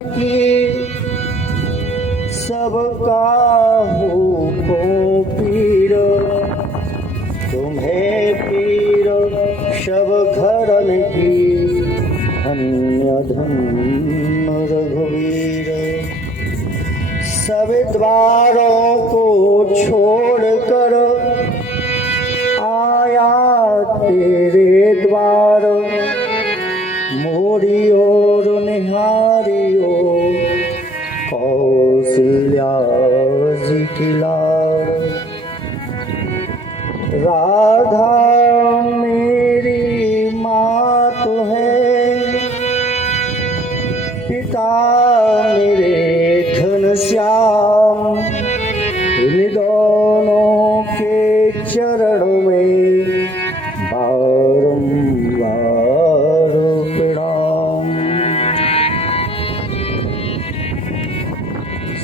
कि सबका को पीर तुम्हें पीर शब घरन की धन्य धन्य रघुवीर। सब द्वारों को छोड़कर आया तेरे द्वार, मोरी ओर निहारियो कौशल्या जी की लार। राधा मेरी माँ तो है, पिता मेरे घन श्याम, इन दोनों के चरण में बारंबार प्रणाम।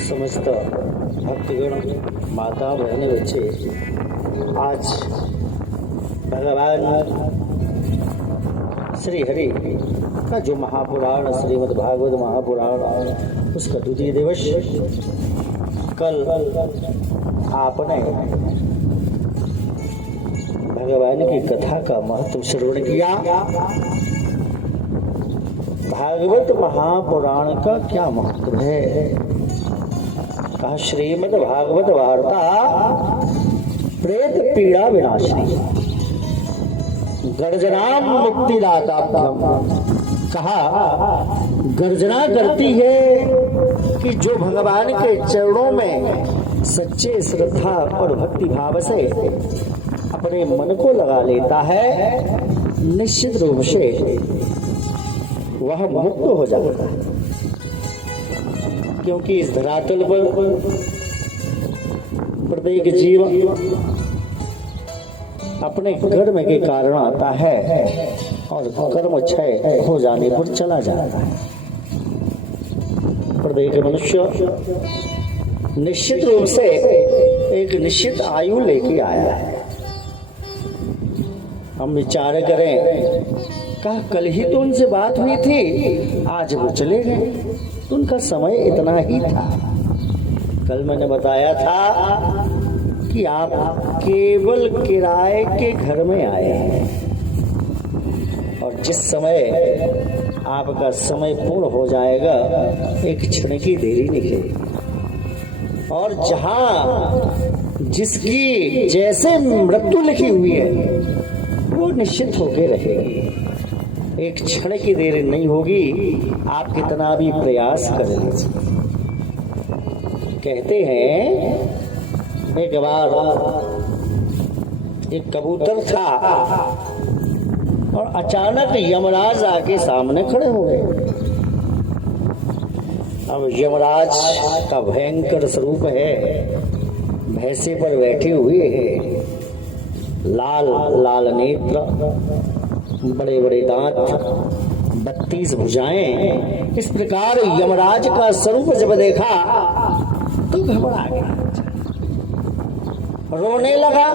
समस्त भक्तगण, माता बहने, बच्चे, आज भगवान श्री हरि का जो महापुराण श्रीमद् भागवत महापुराण, उसका द्वितीय दिवस कल आपने भगवान की कथा का महत्व श्रवण किया। भागवत महापुराण का क्या महत्व है? कहा श्रीमद् भागवत वार्ता प्रेत पीड़ा विनाशिनी, गर्जनाम मुक्तिदाताभ्यम। कहा गर्जना करती है कि जो भगवान के चरणों में सच्चे श्रद्धा और भक्ति भाव से अपने मन को लगा लेता है, निश्चित रूप से वह मुक्त हो जाता है। क्योंकि इस धरातल पर प्रत्येक जीव अपने कर्म के कारण आता है और कर्म क्षय हो जाने पर चला जाता है। प्रत्येक मनुष्य निश्चित रूप से एक निश्चित आयु लेके आया है। हम विचार करें, कहा कल ही तो उनसे बात हुई थी, आज वो चले गए, तो उनका समय इतना ही था। कल मैंने बताया था कि आप केवल किराए के घर में आए हैं और जिस समय आपका समय पूर्ण हो जाएगा, एक क्षण की देरी निकलेगी और जहां जिसकी जैसे मृत्यु लिखी हुई है वो निश्चित होके रहेगी। एक क्षण की देरी नहीं होगी, आप कितना भी प्रयास कर लीजिए। कहते हैं एक बार एक कबूतर था और अचानक यमराज आके सामने खड़े हो गए। अब यमराज का भयंकर स्वरूप है, भैंसे पर बैठे हुए हैं, लाल लाल नेत्र, बड़े बड़े दांत, 32 भुजाएं। इस प्रकार यमराज का स्वरूप जब देखा तो घबरा गया, रोने लगा।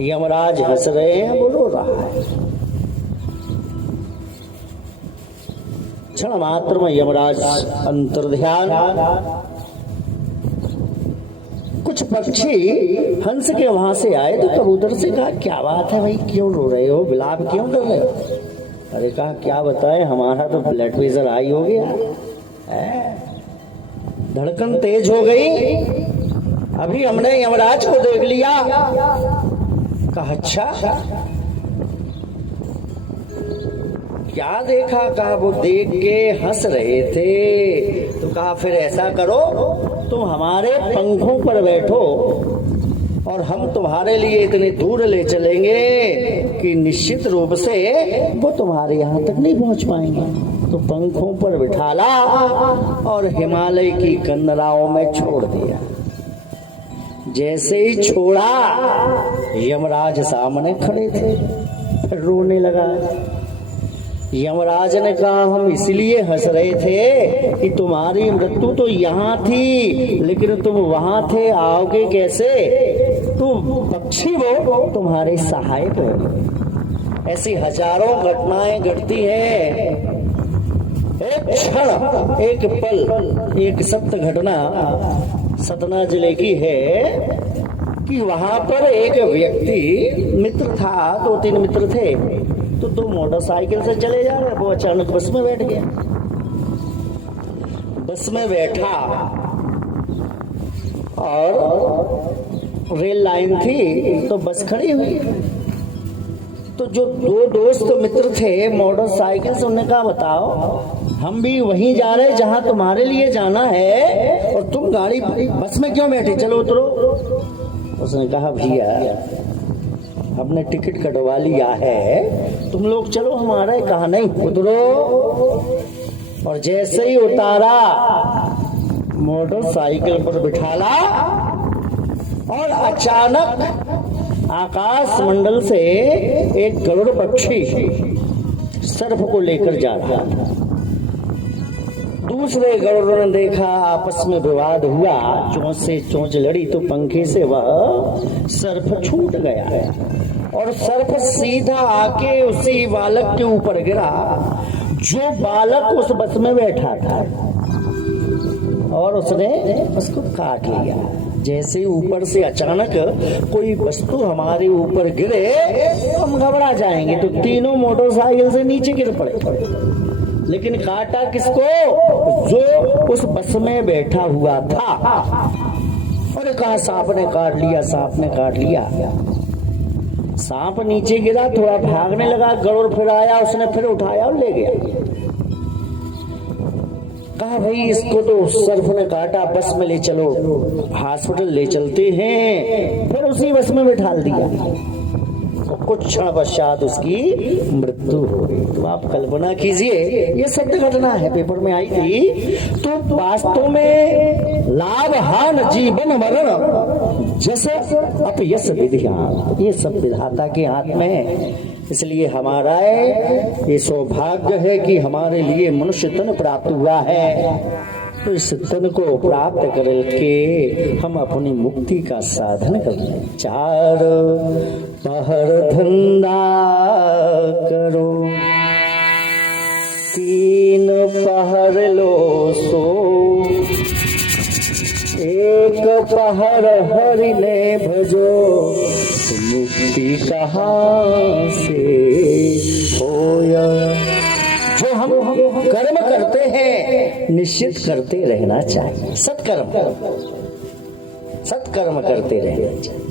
यमराज हंस रहे हैं, वो रो रहा है। क्षण मात्र में यमराज अंतर्ध्यान। कुछ पक्षी हंस के वहां से आए तो कबूतर से कहा, क्या बात है भाई, क्यों रो रहे हो, विलाप क्यों कर रहे हो? अरे कहा क्या बताए, हमारा तो ब्लड प्रेशर हाई हो गया, धड़कन तेज हो गई, अभी हमने यमराज को देख लिया। कहा अच्छा, क्या देखा? कहा वो देख के हंस रहे थे। तो कहा फिर ऐसा करो, तुम हमारे पंखों पर बैठो और हम तुम्हारे लिए इतनी दूर ले चलेंगे कि निश्चित रूप से वो तुम्हारे यहाँ तक नहीं पहुंच पाएंगे। तो पंखों पर बिठाला और हिमालय की कंदराओं में छोड़ दिया। जैसे ही छोड़ा, यमराज सामने खड़े थे, रोने लगा। यमराज ने कहा हम इसलिए हंस रहे थे कि तुम्हारी मृत्यु तो यहाँ थी, लेकिन तुम वहां थे, आओगे कैसे? तुम पक्षी वो तुम्हारे सहायक हो। ऐसी हजारों घटनाएं घटती हैं एक क्षण, एक पल, एक सत्य घटना सतना जिले की है कि वहां पर एक व्यक्ति मित्र था, 2-3 मित्र थे, तो 2 मोटरसाइकिल से चले जा रहे, वो अचानक बस में बैठ गया। बस में बैठा और रेल लाइन थी तो बस खड़ी हुई। तो जो 2 दोस्त मित्र थे मोटरसाइकिल से, उन्होंने कहा बताओ हम भी वहीं जा रहे जहां तुम्हारे लिए जाना है और तुम गाड़ी बस में क्यों बैठे, चलो उतरो। उसने कहा भैया हमने टिकट कटवा लिया है, तुम लोग चलो हमारा। कहा नहीं, उतरो। और जैसे ही उतारा मोटरसाइकिल पर बिठाला और अचानक आकाश मंडल से एक गरुड़ पक्षी सर्प को लेकर जा रहा था। दूसरे गरुड़ों ने देखा, आपस में विवाद हुआ, चोंच से चोंच लड़ी तो पंखे से वह सर्प छूट गया है और सर्प सीधा आके उसी बालक के ऊपर गिरा जो बालक उस बस में बैठा था और उसने उसको काट लिया। जैसे ही ऊपर से अचानक कोई वस्तु हमारे ऊपर गिरे तो हम घबरा जाएंगे, तो तीनों मोटरसाइकिल से नीचे गिर पड़े। लेकिन काटा किसको? जो उस बस में बैठा हुआ था। और कहा सांप ने काट लिया, सांप ने काट लिया। सांप नीचे गिरा, थोड़ा भागने लगा, गरुड़ फिर आया, उसने फिर उठाया और ले गया। कहा भाई इसको तो सर्प ने काटा, बस में ले चलो, हॉस्पिटल ले चलते हैं। फिर उसी बस में बिठा दिया। कुछ क्षण पश्चात उसकी मृत्यु हो गई। तो आप कल्पना कीजिए, ये सत्य घटना है, पेपर में आई थी। तो वास्तव में लाभ हान जीवन मरण जैसे अपयश विधियां, ये सब विधाता के हाथ में है। इसलिए हमारा ये सौभाग्य है कि हमारे लिए मनुष्य तन प्राप्त हुआ है। तो इस तन को प्राप्त करके हम अपनी मुक्ति का साधन करें। 4 पहर धंधा करो, 3 पहर लो सो, 1 पहर हरि ने भजो, मुक्ति कहाँ से होया। जो हम कर्म करते हैं निश्चित करते रहना चाहिए। सत्कर्म करते रहना चाहिए।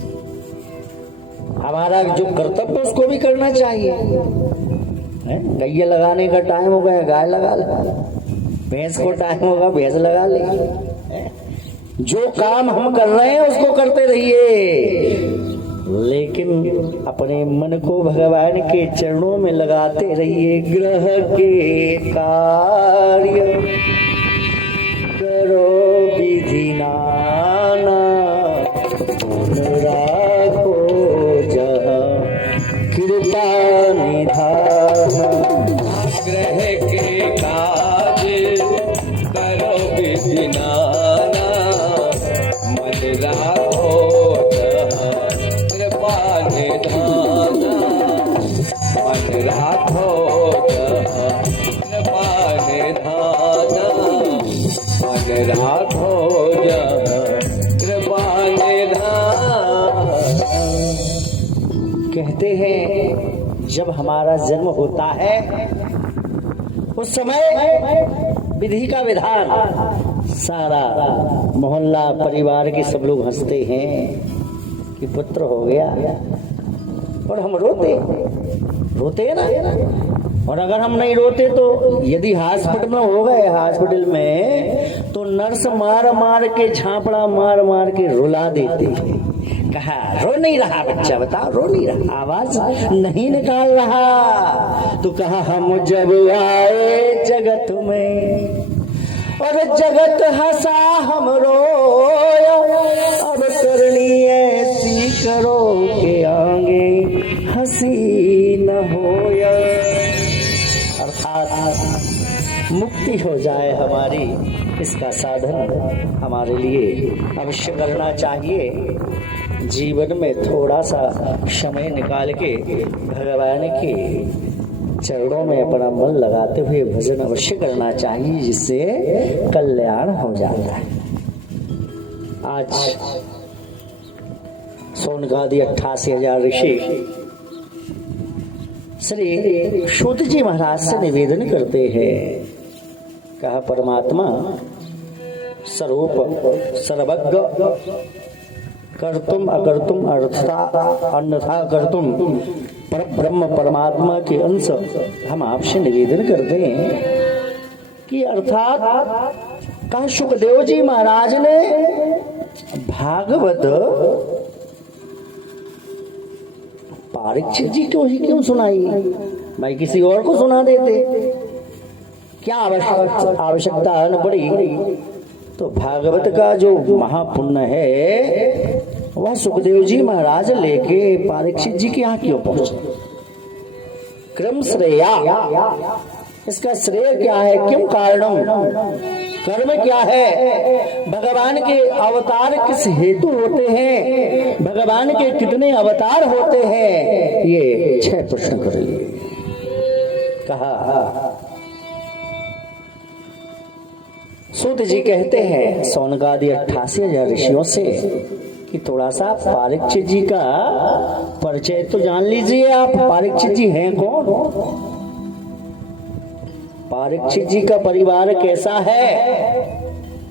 हमारा जो कर्तव्य उसको भी करना चाहिए। गैया लगाने का टाइम हो गया, गाय लगा ले। भैंस को टाइम होगा, भैंस लगा ले। जो काम हम कर रहे हैं उसको करते रहिए, लेकिन अपने मन को भगवान के चरणों में लगाते रहिए। ग्रह के कार्य करो विधि नाना, राखो जहाँ कृपा निधान। ग्रह के कार्य करो विधि नाना, मन राखो राखो मन राखो कहते हैं जब हमारा जन्म होता है उस समय विधि का विधान, सारा मोहल्ला परिवार के सब लोग हंसते हैं कि पुत्र हो गया, और हम रोते हैं ना। और अगर हम नहीं रोते तो यदि हॉस्पिटल में हो गए, हॉस्पिटल में तो नर्स मार मार के, झापड़ा मार मार के रुला देते हैं। कहा रो नहीं रहा बच्चा, बताओ रो नहीं रहा, आवाज नहीं निकाल रहा। तो कहा हम जब आए जगत में और जगत हंसा हम रोया, अब करनी ऐसी करो के आगे हंसी न होया। अर्थात मुक्ति हो जाए हमारी, इसका साधन हमारे लिए अवश्य करना चाहिए। जीवन में थोड़ा सा समय निकाल के भगवान के चरणों में अपना मन लगाते हुए भजन अवश्य करना चाहिए, जिससे कल्याण हो जाता है। आज सोनकादि 88,000 ऋषि श्री सूत जी महाराज से निवेदन करते हैं, कहा परमात्मा स्वरूप सर्वज्ञ, कर्तुम अकर्तुम अर्थता अन्यथा कर्तुम पर ब्रह्म परमात्मा के अंश हम आपसे निवेदन करते हैं कि अर्थात कहा सुखदेव जी महाराज ने भागवत परीक्षित जी को ही क्यों सुनाई, भाई किसी और को सुना देते, क्या आवश्यकता न पड़ी। तो भागवत का जो महापुण्य है वह सुखदेव जी महाराज लेके परीक्षित जी के यहाँ क्यों पहुंचे। क्रम श्रेया, इसका श्रेय क्या है, क्यों कारणम, कर्म क्या है, भगवान के अवतार किस हेतु होते हैं, भगवान के कितने अवतार होते हैं, ये 6 प्रश्न करिए। कहा सूत जी कहते हैं सोनकादि 88,000 ऋषियों से कि थोड़ा सा परीक्षित जी का परिचय तो जान लीजिए आप। परीक्षित जी हैं कौन, परीक्षित जी का परिवार कैसा है।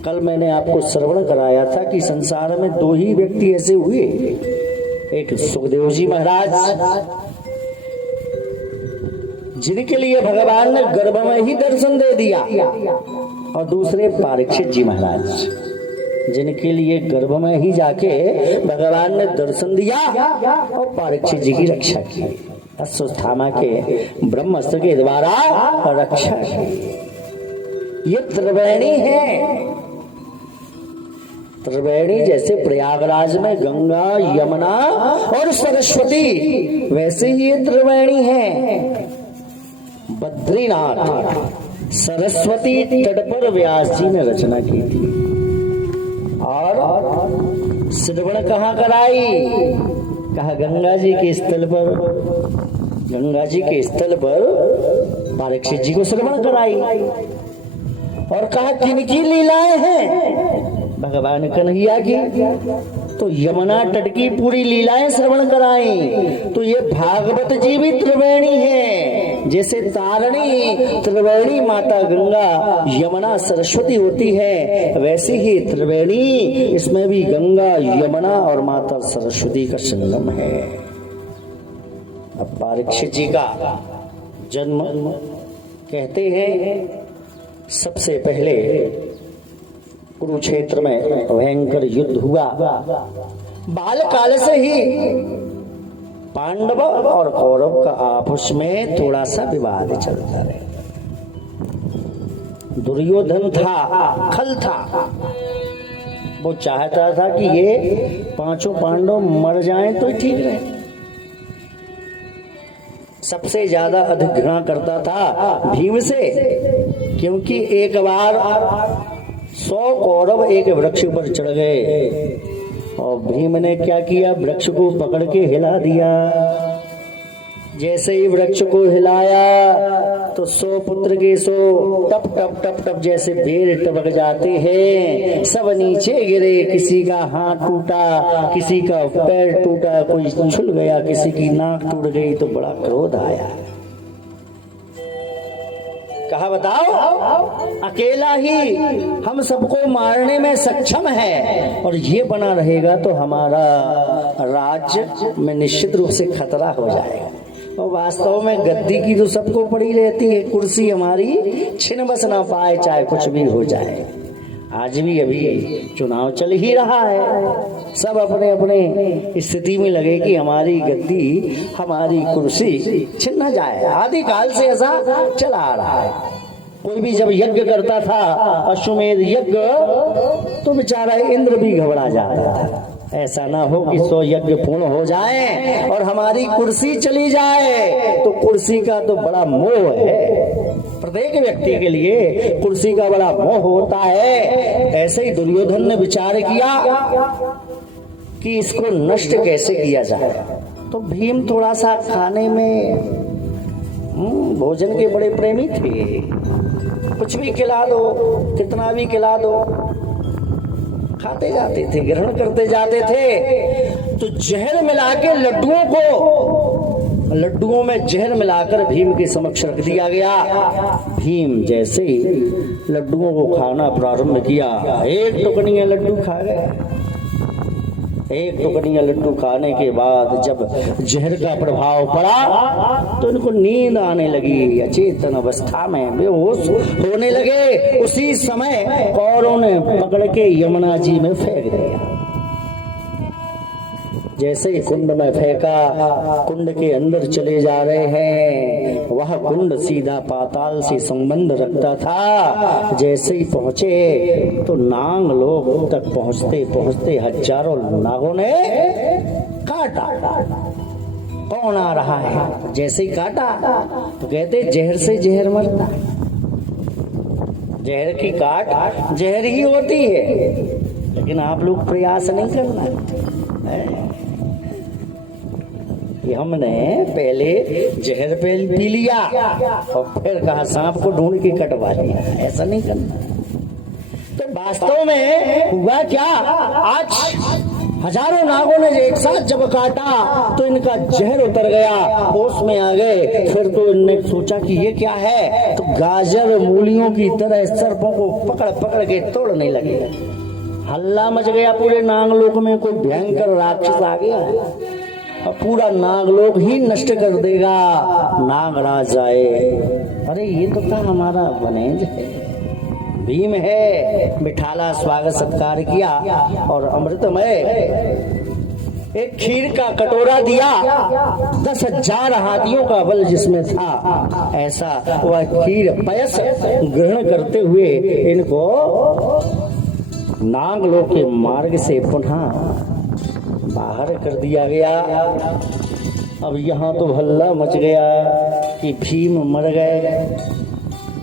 कल मैंने आपको श्रवण कराया था कि संसार में 2 ही व्यक्ति ऐसे हुए, एक सुखदेव जी महाराज जिनके लिए भगवान ने गर्भ में ही दर्शन दे दिया, और दूसरे परीक्षित जी महाराज जिनके लिए गर्भ में ही जाके भगवान ने दर्शन दिया और परीक्षित जी की रक्षा की, अश्वत्थामा के ब्रह्मास्त्र के द्वारा रक्षा की। ये त्रिवेणी है, त्रिवेणी जैसे प्रयागराज में गंगा यमुना और सरस्वती, वैसे ही ये त्रिवेणी है। बद्रीनाथ सरस्वती तट पर व्यास जी ने रचना की थी, और श्रवण कहाँ कराई, कहा गंगा जी के स्थल पर, गंगा जी के स्थल पर परीक्षित जी को श्रवण कराई। और कहा किनकी लीलाएं हैं, भगवान कन्हैया की, तो यमुना तट की पूरी लीलाएं श्रवण कराई। तो ये भागवत जी भी त्रिवेणी है, जैसे तारणी त्रिवेणी माता गंगा यमुना सरस्वती होती है, वैसे ही त्रिवेणी इसमें भी गंगा यमुना और माता सरस्वती का संगम है। अब परीक्षित जी का जन्म कहते हैं सबसे पहले कुरुक्षेत्र में भयंकर युद्ध हुआ। बालकाल से ही पांडव और कौरव का आपस में थोड़ा सा विवाद चलता रहा। दुर्योधन था, खल था, वो चाहता था कि ये 5 पांडव मर जाएं तो ठीक रहे। सबसे ज्यादा अधिक घृणा करता था भीम से, क्योंकि एक बार 100 कौरव एक वृक्ष पर चढ़ गए और भीम ने क्या किया, वृक्ष को पकड़ के हिला दिया। जैसे ही वृक्ष को हिलाया तो 100 पुत्र के 100 टप टप टप टप जैसे बेर टपक जाते हैं, सब नीचे गिरे। किसी का हाथ टूटा, किसी का पैर टूटा, कोई छुल गया, किसी की नाक टूट गई। तो बड़ा क्रोध आया। कहा बताओ, अकेला ही हम सबको मारने में सक्षम है, और ये बना रहेगा तो हमारा राज्य में निश्चित रूप से खतरा हो जाएगा। और वास्तव में गद्दी की तो सबको पड़ी रहती है, कुर्सी हमारी छिन बस ना पाए, चाहे कुछ भी हो जाए। आज भी अभी चुनाव चल ही रहा है, सब अपने अपने स्थिति में लगे कि हमारी गद्दी, हमारी कुर्सी छिन न जाए। आदि काल से ऐसा चला आ रहा है। कोई भी जब यज्ञ करता था, अश्वमेध यज्ञ, तो बेचारा इंद्र भी घबरा जाता था। ऐसा ना हो कि 100 यज्ञ पूर्ण हो जाए और हमारी कुर्सी चली जाए। तो कुर्सी का तो बड़ा मोह है, प्रत्येक व्यक्ति के लिए कुर्सी का बड़ा मोह होता है। ऐसे ही दुर्योधन ने विचार किया कि इसको नष्ट कैसे किया जाए। तो भीम थोड़ा सा खाने में भोजन के बड़े प्रेमी थे। कुछ भी खिला दो, कितना भी खिला दो, खाते जाते थे, ग्रहण करते जाते थे। तो जहर मिला के लड्डुओं में जहर मिलाकर भीम के समक्ष रख दिया गया। भीम जैसे ही लड्डुओं को खाना प्रारंभ किया, एक टुकड़ियां लड्डू खा गए। एक टुकड़ियां लड्डू खाने के बाद जब जहर का प्रभाव पड़ा तो इनको नींद आने लगी। अचेतन अवस्था में बेहोश होने लगे। उसी समय कौरों ने पकड़ के यमुना जी में फेंक दिया। जैसे ही कुंड में फेंका, कुंड के अंदर चले जा रहे हैं। वह कुंड सीधा पाताल से संबंध रखता था। जैसे ही पहुंचे तो नाग लोग तक पहुंचते पहुंचते हजारों नागों ने काटा। कौन आ रहा है? जैसे ही काटा तो कहते जहर से जहर मरता। जहर की काट जहर ही होती है, लेकिन आप लोग प्रयास नहीं करना। कि हमने पहले जहर पी लिया और फिर कहा सांप को ढूंढ के कटवा लिया। ऐसा नहीं करना। तो वास्तव में हुआ क्या, आज हजारों नागों ने एक साथ जब काटा तो इनका जहर उतर गया, होश में आ गए। फिर तो इनने सोचा कि ये क्या है, तो गाजर मूलियों की तरह सर्पों को पकड़ पकड़ के तोड़ने लगे। हल्ला मच गया पूरे नागलोक में। कोई भयंकर राक्षस आ गया और पूरा नागलोक ही नष्ट कर देगा। नागराज आए, अरे ये तो था हमारा वनेज है, भीम है। बिठाला, स्वागत सत्कार किया और अमृतमय एक खीर का कटोरा दिया। 10,000 हाथियों का बल जिसमें था, ऐसा वह खीर पयस ग्रहण करते हुए इनको नागलोक के मार्ग से पुनः बाहर कर दिया गया। अब यहाँ तो हल्ला मच गया कि भीम मर गए।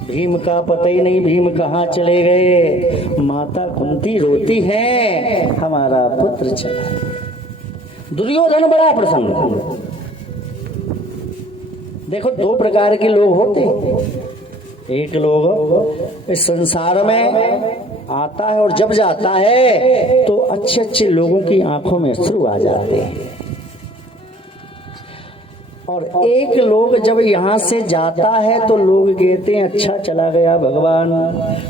भीम का पता ही नहीं, भीम कहाँ चले गए। माता कुंती रोती है, हमारा पुत्र चला। दुर्योधन बड़ा प्रसन्न। देखो, दो प्रकार के लोग होते। एक लोग इस संसार में आता है और जब जाता है तो अच्छे अच्छे लोगों की आंखों में अश्रु आ जाते हैं। और एक लोग जब यहाँ से जाता है तो लोग कहते हैं अच्छा चला गया भगवान,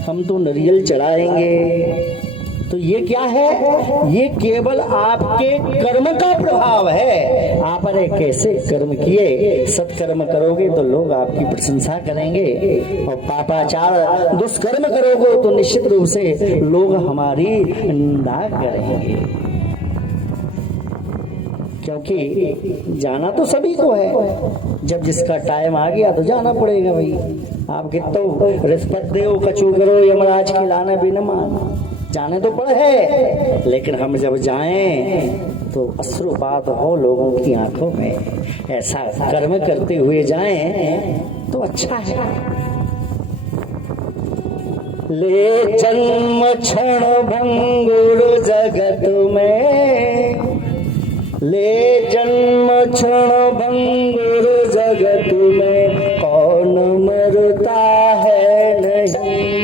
हम तो नारियल चढ़ाएंगे। तो ये क्या है? ये केवल आपके कर्म का प्रभाव है। आपने कैसे कर्म किए, सत्कर्म करोगे तो लोग आपकी प्रशंसा करेंगे, और पापाचार दुष्कर्म करोगे तो निश्चित रूप से लोग हमारी निंदा करेंगे। क्योंकि जाना तो सभी को है, जब जिसका टाइम आ गया तो जाना पड़ेगा। भाई आप कितो रिश्वत दो, कचू करो, यमराज की लाना भी न मान, जाने तो पड़े है। लेकिन हम जब जाएं तो अश्रुपात हो लोगों की आंखों में, ऐसा कर्म करते हुए जाएं तो अच्छा है। ले जन्म क्षण भंगुर जगत में, ले जन्म क्षण भंगुर जगत में, कौन मरता है नहीं।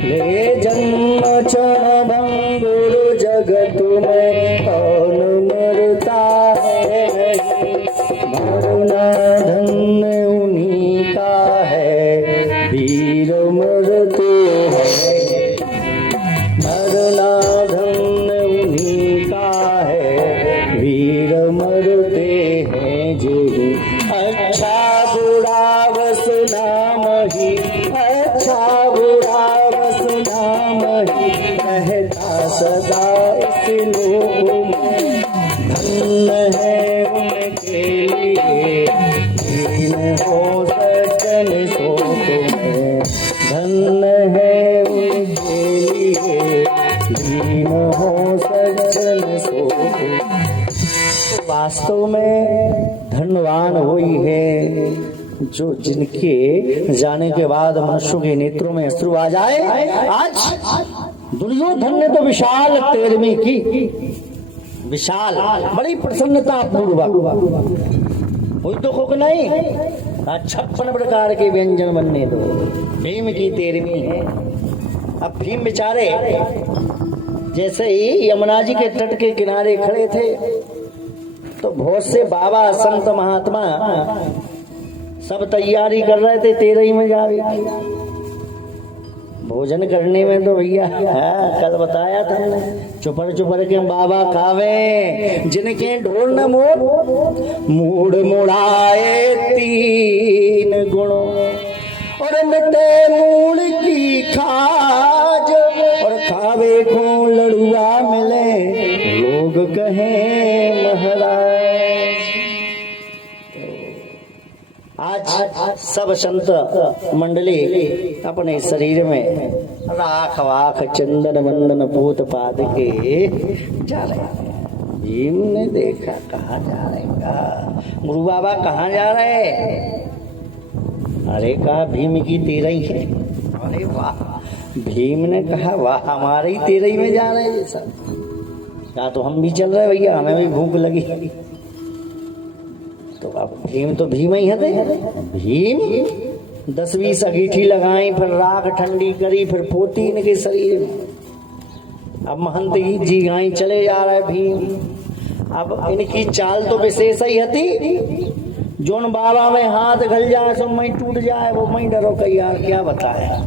ले जन्म क्षण भंगुर जगत में, कौन मरता है नहीं। मरना धन्य उन्हीं का है, वीर मरते हैं। मरना धन्य उन्हीं का है, वीर मरते हैं। जो अच्छा बुरा बस नाम ही, अच्छा बुरा बस नाम ही, रहता सदा इस लोक में। धन्य है उनके लिए दीन हो सज्जन शोक में। धन्य है उनके लिए दीन हो सज्जन शोक में। वास्तव में धनवान वही है जो जिनके जाने के बाद मनुष्यों के नेत्रों में अश्रु आ जाए। आज दुर्योधन ने तो विशाल तेरहवीं की, विशाल बड़ी प्रसन्नता पूर्वक कोई तो कुक नहीं, 56 प्रकार के व्यंजन बनने दो। भीम की 13वीं है। अब भीम बेचारे जैसे ही यमुना जी के तट के किनारे खड़े थे तो बहुत से बाबा संत महात्मा सब तैयारी कर रहे थे 13वीं में जावे भोजन करने में। तो भैया कल बताया था चुपर चुपर के बाबा खावे, जिनके ढोल न मूड मुड़ाए 3 गुणों और मिटे मूड की खाज और खावे को लड़ुआ मिले लोग कहें महाराज। आज सब संत मंडली अपने शरीर में राख वाख चंदन वंदन पूत पाद के जा रहे हैं। भीम ने देखा कहाँ जा रहे हैं, गुरु बाबा कहाँ जा रहे हैं? अरे कहा भीम की 13वीं है। अरे वाह, भीम ने कहा वाह हमारे ही 13वीं में जा रहे हैं सब। क्या तो हम भी चल रहे भैया, हमें भी भूख लगी। तो अब भीम तो भीम ही है। भीम 10-20 अंगीठी लगाई, फिर राख ठंडी करी, फिर पोती इनके शरीर में। अब महंत जी गाई चले जा रहे भीम। अब इनकी चाल तो विशेष ही हती, जोन बाबा में हाथ घल जाए सो मैं टूट जाए, वो मैं डरो कही यार क्या बताया।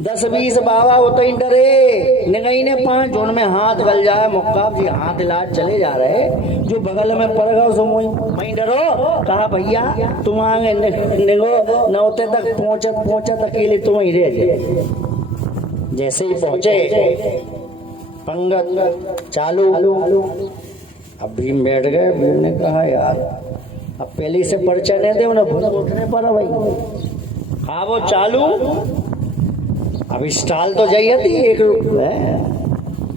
10-20 बाबा वो तो ही डरे, निगई ने 5 जोन में हाथ गल जाए मुक्का जी हाथ इलाज चले जा रहे, जो बगल में पड़ गया सो मैं डरो। कहा भैया तुम आगे निगो नौते तक पहुंचत अकेले तुम ही रह जाए। जैसे ही पहुंचे पंगत चालू। अब भीम बैठ गए। भीम ने कहा यार अब पहले से पर्चा नहीं दे उन्हें भूल उठने पर भाई। हाँ वो चालू। अब स्टाल तो जाइए थी,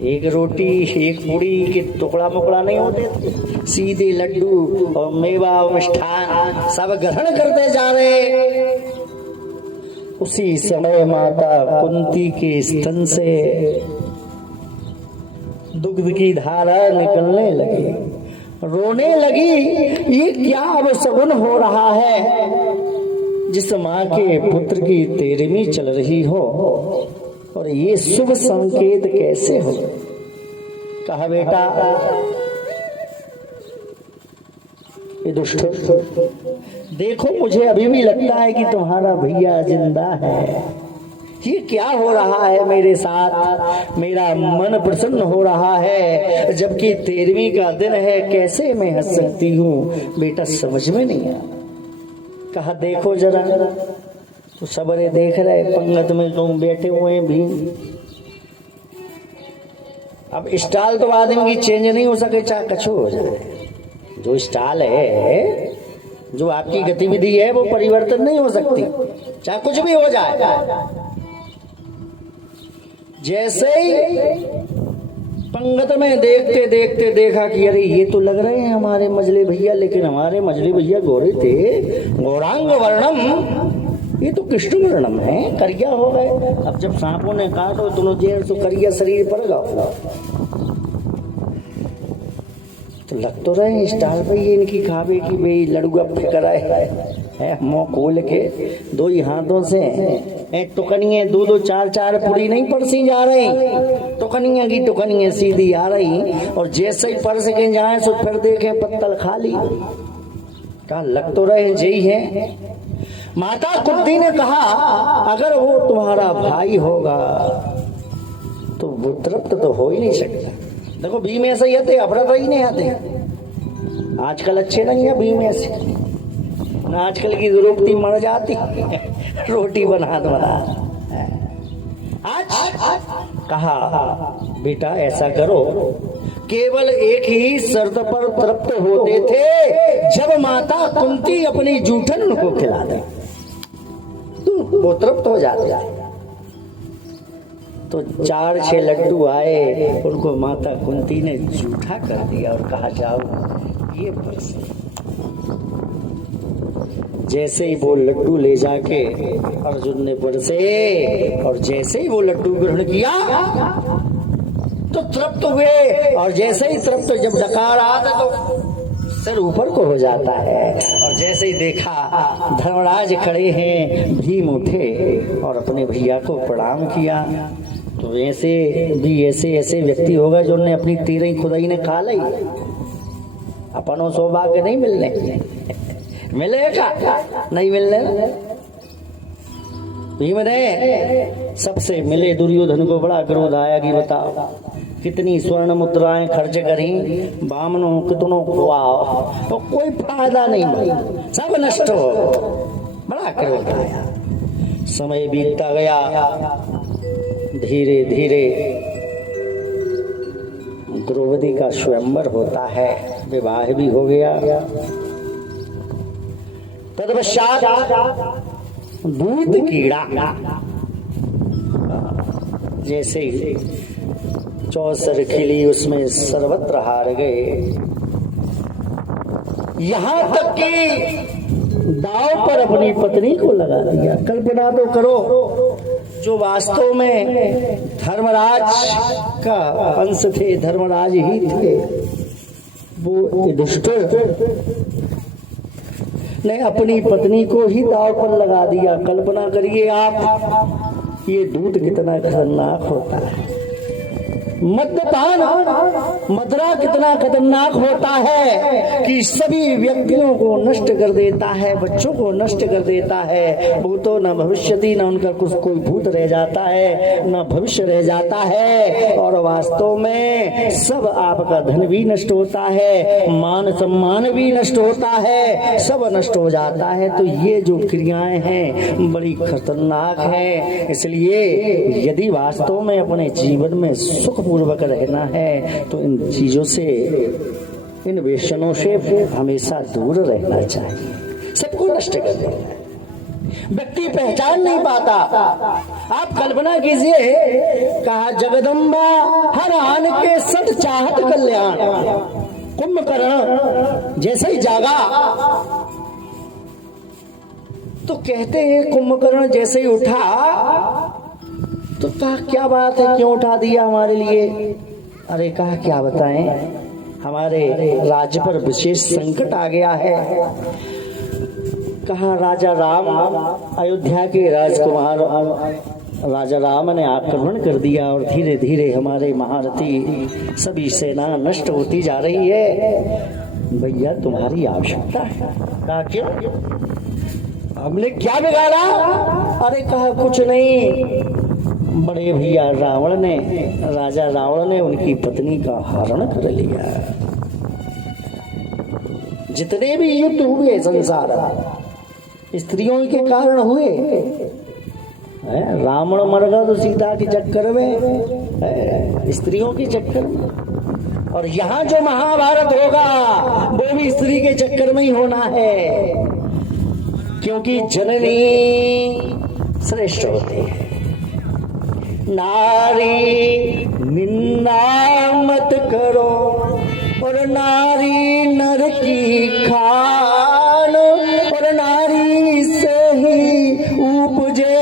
एक रोटी एक पूड़ी के टुकड़ा मुकड़ा नहीं होते थे, सीधे लड्डू और मेवा और मिष्ठान सब ग्रहण करते जा रहे। उसी समय माता कुंती के स्तन से दुग्ध की धारा निकलने लगी, रोने लगी। ये क्या अब सगुन हो रहा है जिस माँ के पुत्र की 13वीं चल रही हो, और ये शुभ संकेत कैसे हो? कहा बेटा ये दुष्ट, देखो मुझे अभी भी लगता है कि तुम्हारा भैया जिंदा है। ये क्या हो रहा है मेरे साथ? मेरा मन प्रसन्न हो रहा है, जबकि 13वीं का दिन है, कैसे मैं हंस सकती हूँ? बेटा समझ में नहीं आया। कहा देखो जरा, तो सबरे देख रहे पंगत में तुम बैठे हुए हैं भीम। अब स्टाइल तो आदमी की चेंज नहीं हो सके, चाहे कछु हो जाए। जो स्टाइल है, जो आपकी गतिविधि है, वो परिवर्तन नहीं हो सकती, चाहे कुछ भी हो जाए। जैसे ही पंगत में देखते देखते देखा कि अरे ये तो लग रहे हैं हमारे मजले भैया, लेकिन हमारे मजले भैया गोरे थे, गौरांग वर्णम, ये तो कृष्ण वर्णम है, करिया हो गए। अब जब सांपों ने कहा तो दोनों जेर तो करिया शरीर पर गया, तो लग तो रहे स्टाल पे ये इनकी खावे की भाई लड़ुआ फिकराए है, मुंह खोल के 2 ही हाथों से टुकनिए 2-2 4-4 पूरी नहीं परसी जा रही, टुकनिया की टुकनिया सीधी आ रही, और जैसे ही परस के जाए सो फिर देखे पत्तल खाली। कहा लग तो रहे जय है। माता कुंती ने कहा अगर वो तुम्हारा भाई होगा तो वो तृप्त तो हो ही नहीं सकता। देखो भीम ऐसे ही आते, अपराध ही नहीं आते आजकल, अच्छे नहीं है भीम ऐसे। आजकल की रोटी मर जाती रोटी बना। आज कहा बेटा ऐसा करो, केवल एक ही शर्त पर तृप्त होते थे, जब माता कुंती अपनी जूठन उनको खिला दे तो वो तृप्त हो जाते। तो 4-6 लड्डू आए, उनको माता कुंती ने जूठा कर दिया और कहा जाओ ये बस। जैसे ही वो लड्डू ले जाके अर्जुन ने बरसे, और जैसे ही वो लड्डू ग्रहण किया तो तृप्त हुए, और जैसे ही तृप्त जब डकार आता तो सिर ऊपर को हो जाता है। और जैसे ही देखा धर्मराज खड़े हैं, भीम उठे और अपने भैया को प्रणाम किया। तो ऐसे भी ऐसे व्यक्ति होगा जो ने अपनी तीर खुदाई ने खा ली, अपनों सौभाग्य नहीं मिलने मिलेगा, नहीं मिलने। भीम ने सबसे मिले, दुर्योधन को बड़ा क्रोध आया कि बताओ कितनी स्वर्ण मुद्राएं खर्च करी, बामनों कितनों खुआओ तो कोई फायदा नहीं, सब नष्ट हो। बड़ा क्रोध आया। समय बीतता गया, धीरे धीरे द्रौपदी का स्वयंवर होता है, विवाह भी हो गया। तत्पश्चात दूध कीड़ा जैसे चौसर खिली उसमें सर्वत्र हार गए, यहां तक कि दांव पर अपनी पत्नी को लगा दिया। कल्पना तो करो, जो वास्तव में धर्मराज का अंश थे, धर्मराज ही थे, वो युधिष्ठिर ने अपनी पत्नी को ही दांव पर लगा दिया। कल्पना करिए आप, ये दूध कितना खतरनाक होता है, मद्यपान मदरा कितना खतरनाक होता है कि सभी व्यक्तियों को नष्ट कर देता है, बच्चों को नष्ट कर देता है। भूतो न भविष्यति, न उनका कुछ कोई भूत रह जाता है, न भविष्य रह जाता है। और वास्तव में सब आपका धन भी नष्ट होता है, मान सम्मान भी नष्ट होता है, सब नष्ट हो जाता है। तो ये जो क्रियाएं हैं बड़ी खतरनाक हैं। इसलिए यदि वास्तव में अपने जीवन में सुख पूर्वक रहना है तो इन चीजों से, इन व्यसनों से हमेशा दूर रहना चाहिए। सबको नष्ट कर देना है, व्यक्ति पहचान नहीं पाता। आप कल्पना कीजिए, कहा जगदम्बा हर आन के सद चाहत कल्याण। कुंभकर्ण जैसे ही जागा तो कहते हैं, कुंभकर्ण जैसे ही उठा तो कहा क्या बात है, क्यों उठा दिया हमारे लिए? अरे कहा क्या बताएं, हमारे राज्य पर विशेष संकट आ गया है। कहा राजा राम, अयोध्या के राजकुमार राजा राम ने आक्रमण कर दिया और धीरे धीरे हमारे महारथी सभी सेना नष्ट होती जा रही है। भैया तुम्हारी आवश्यकता है। कहा क्यों, हमने क्या बिगाड़ा? अरे कहा कुछ नहीं, बड़े भैया रावण ने, राजा रावण ने उनकी पत्नी का हरण कर लिया। जितने भी युद्ध हुए संसार स्त्रियों के कारण हुए, रावण मर गया तो सीता के चक्कर में, स्त्रियों के चक्कर में। और यहाँ जो महाभारत होगा वो भी स्त्री के चक्कर में ही होना है, क्योंकि जननी श्रेष्ठ होती है। नारी निंदा मत करो और नारी नर की खान, और नारी से ही उपजे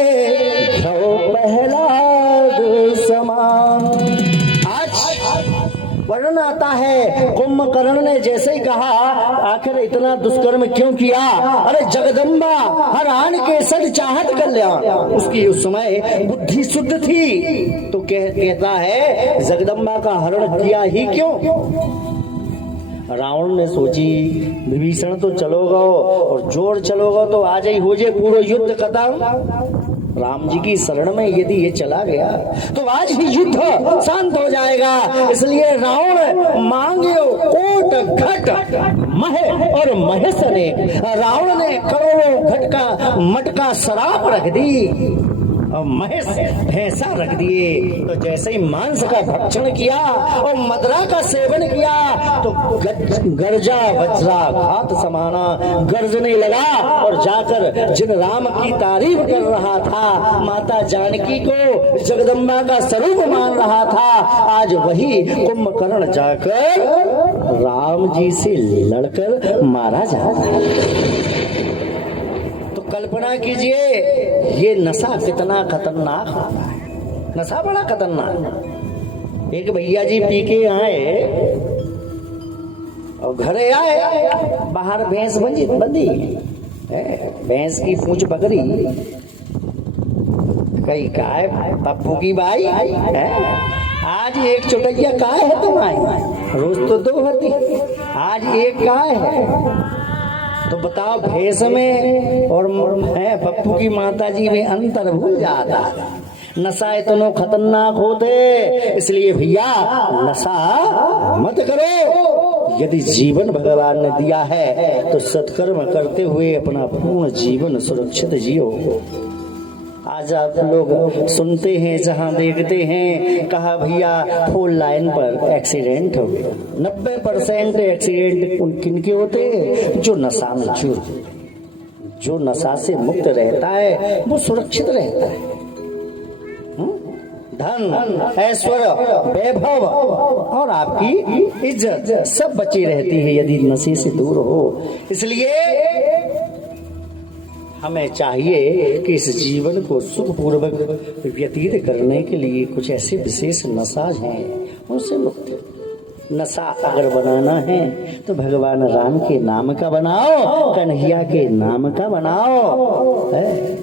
प्रहलाद समान। आज वर्णन आता है, कुंभकर्ण ने जैसे ही कहा आखिर इतना दुष्कर्म क्यों किया? अरे जगदम्बा हर आन के सद चाहत कल्याण। उसकी उस समय बुद्धि शुद्ध थी तो कहता है जगदम्बा का हरण किया ही क्यों? रावण ने सोची विभीषण तो चलोगा और जोर चलोगा तो आज ही हो जाए पूरा युद्ध खत्म। राम जी की शरण में यदि ये चला गया तो आज ही युद्ध शांत हो जाएगा। इसलिए रावण मांगे कोट घट महे और महेश ने, रावण ने करोड़ों घट का मटका शराब रख दी और महेश भैंसा रख दिए। तो जैसे ही मांस का भक्षण किया और मदरा का सेवन किया तो गर्जा वज्रा घात समाना गर्जने लगा और जाकर जिन राम की तारीफ कर रहा था, माता जानकी को जगदम्बा का स्वरूप मान रहा था, आज वही कुंभकर्ण जाकर राम जी से लड़कर मारा जाता है। कल्पना कीजिए ये नशा कितना खतरनाक होता है। नशा बड़ा खतरनाक। एक भैया जी पी के आए और घरे आए, बाहर भैंस बंधी भैंस की पूंछ पकड़ी, कई काय पप्पू की बाई है, आज एक चुटैया काय है तुम्हारी, रोज तो दो होती, आज एक काय है। तो बताओ भैंस में और है पप्पू की माता जी में अंतर भूल जाता। नशा इतना खतरनाक होते, इसलिए भैया नशा मत करो। यदि जीवन भगवान ने दिया है तो सत्कर्म करते हुए अपना पूर्ण जीवन सुरक्षित जियो। आज आप लोग सुनते हैं, जहां देखते हैं, कहा भैया फोर लाइन पर एक्सीडेंट हो गया। 90% एक्सीडेंट किनके होते हैं? जो नशा में चूर, जो नशा से मुक्त रहता है वो सुरक्षित रहता है। धन, ऐश्वर्य, वैभव और आपकी इज्जत सब बची रहती है यदि नशे से दूर हो। इसलिए हमें चाहिए कि इस जीवन को सुखपूर्वक व्यतीत करने के लिए कुछ ऐसे विशेष नशा हैं, उनसे मुक्त। नशा अगर बनाना है तो भगवान राम के नाम का बनाओ, कन्हैया के नाम का बनाओ। है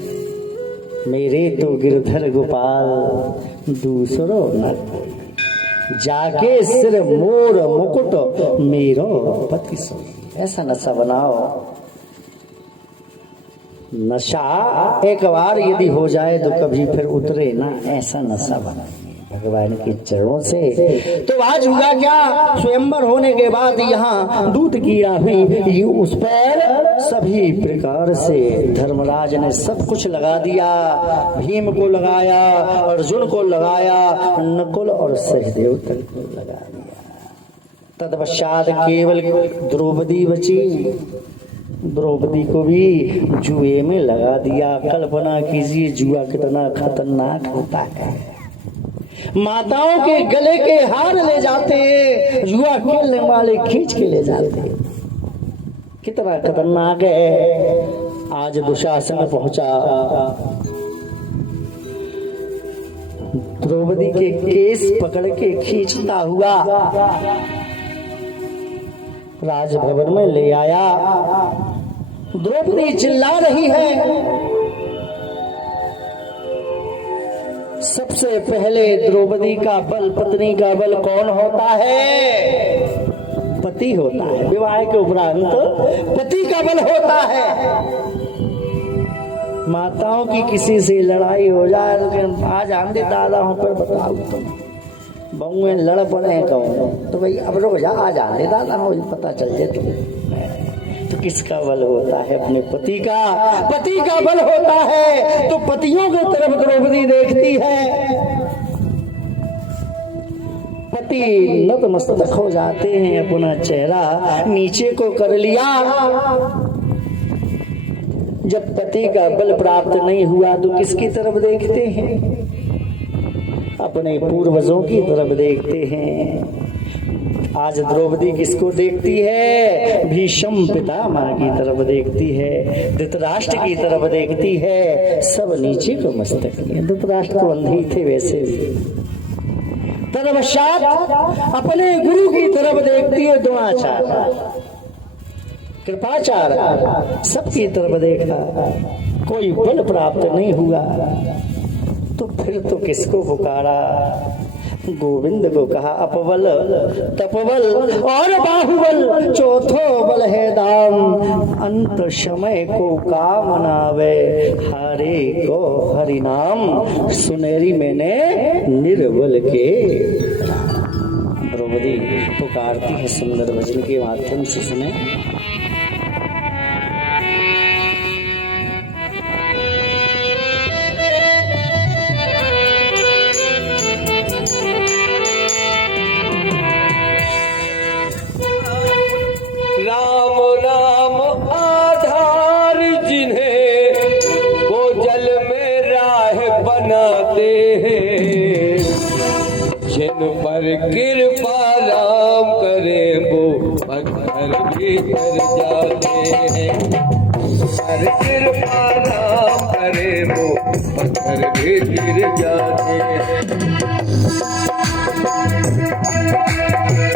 मेरे तो गिरधर गोपाल दूसरो न कोई, जाके सिर मोर मुकुट मेरो पति सोई। ऐसा नशा बनाओ। नशा एक बार यदि हो जाए तो कभी फिर उतरे ना, ऐसा नशा बनाइए भगवान के चरणों से। तो आज हुआ क्या, स्वयंवर होने के बाद यहाँ दूध गिरा हुई, उस पर सभी प्रकार से धर्मराज ने सब कुछ लगा दिया। भीम को लगाया, अर्जुन को लगाया, नकुल और सहदेव तक को लगा दिया। तत्पश्चात केवल द्रौपदी बची, द्रौपदी को भी जुए में लगा दिया। कल्पना कीजिए जुआ कितना खतरनाक होता है। माताओं के गले के हार ले जाते, जुआ खेलने वाले खींच के ले जाते, कितना खतरनाक है। आज दुशासन पहुंचा, द्रौपदी के केस पकड़ के खींचता हुआ राजभवन में ले आया। द्रौपदी चिल्ला रही है। सबसे पहले द्रौपदी का बल, पत्नी का बल कौन होता है? पति होता है। विवाह के उपरांत पति का बल होता है। माताओं की किसी से लड़ाई हो जाए तो आज आंधे दादा हूं पर बताओ तुम बहुएं लड़ पड़े कहूँ तो भाई अब रुक जा, आज आंधे दादा हो पता चल जाए तुम्हें। तो किसका बल होता है? अपने पति का। पति का बल होता है तो पतियों की तरफ द्रौपदी देखती है। पति नतमस्तक हो जाते हैं, अपना चेहरा नीचे को कर लिया। जब पति का बल प्राप्त नहीं हुआ तो किसकी तरफ देखते हैं? अपने पूर्वजों की तरफ देखते हैं। आज द्रौपदी किसको देखती है? भीष्म पितामह की तरफ देखती है, धृतराष्ट्र की तरफ देखती है। सब नीचे को मस्तक लिए। धृतराष्ट्र तो अंधी थे वैसे भी। तदपश्चात अपने गुरु की तरफ देखती है द्रोणाचार्य, कृपाचार्य, सबकी तरफ देखा, कोई बल प्राप्त नहीं हुआ। तो फिर तो किसको पुकारा? गोविंद को कहा अपबल, तपबल और बाहुबल, चौथो बल है दाम। अंत समय को काम नावे, हरे को हरि नाम। सुनेरी मैंने निर्बल के। द्रौपदी पुकारती है सुंदर भजन के माध्यम से। सुने कृपा राम करे वो पत्थर भी तर जाते हैं। पर कृपा राम करे वो पत्थर भी गिर जाते हैं।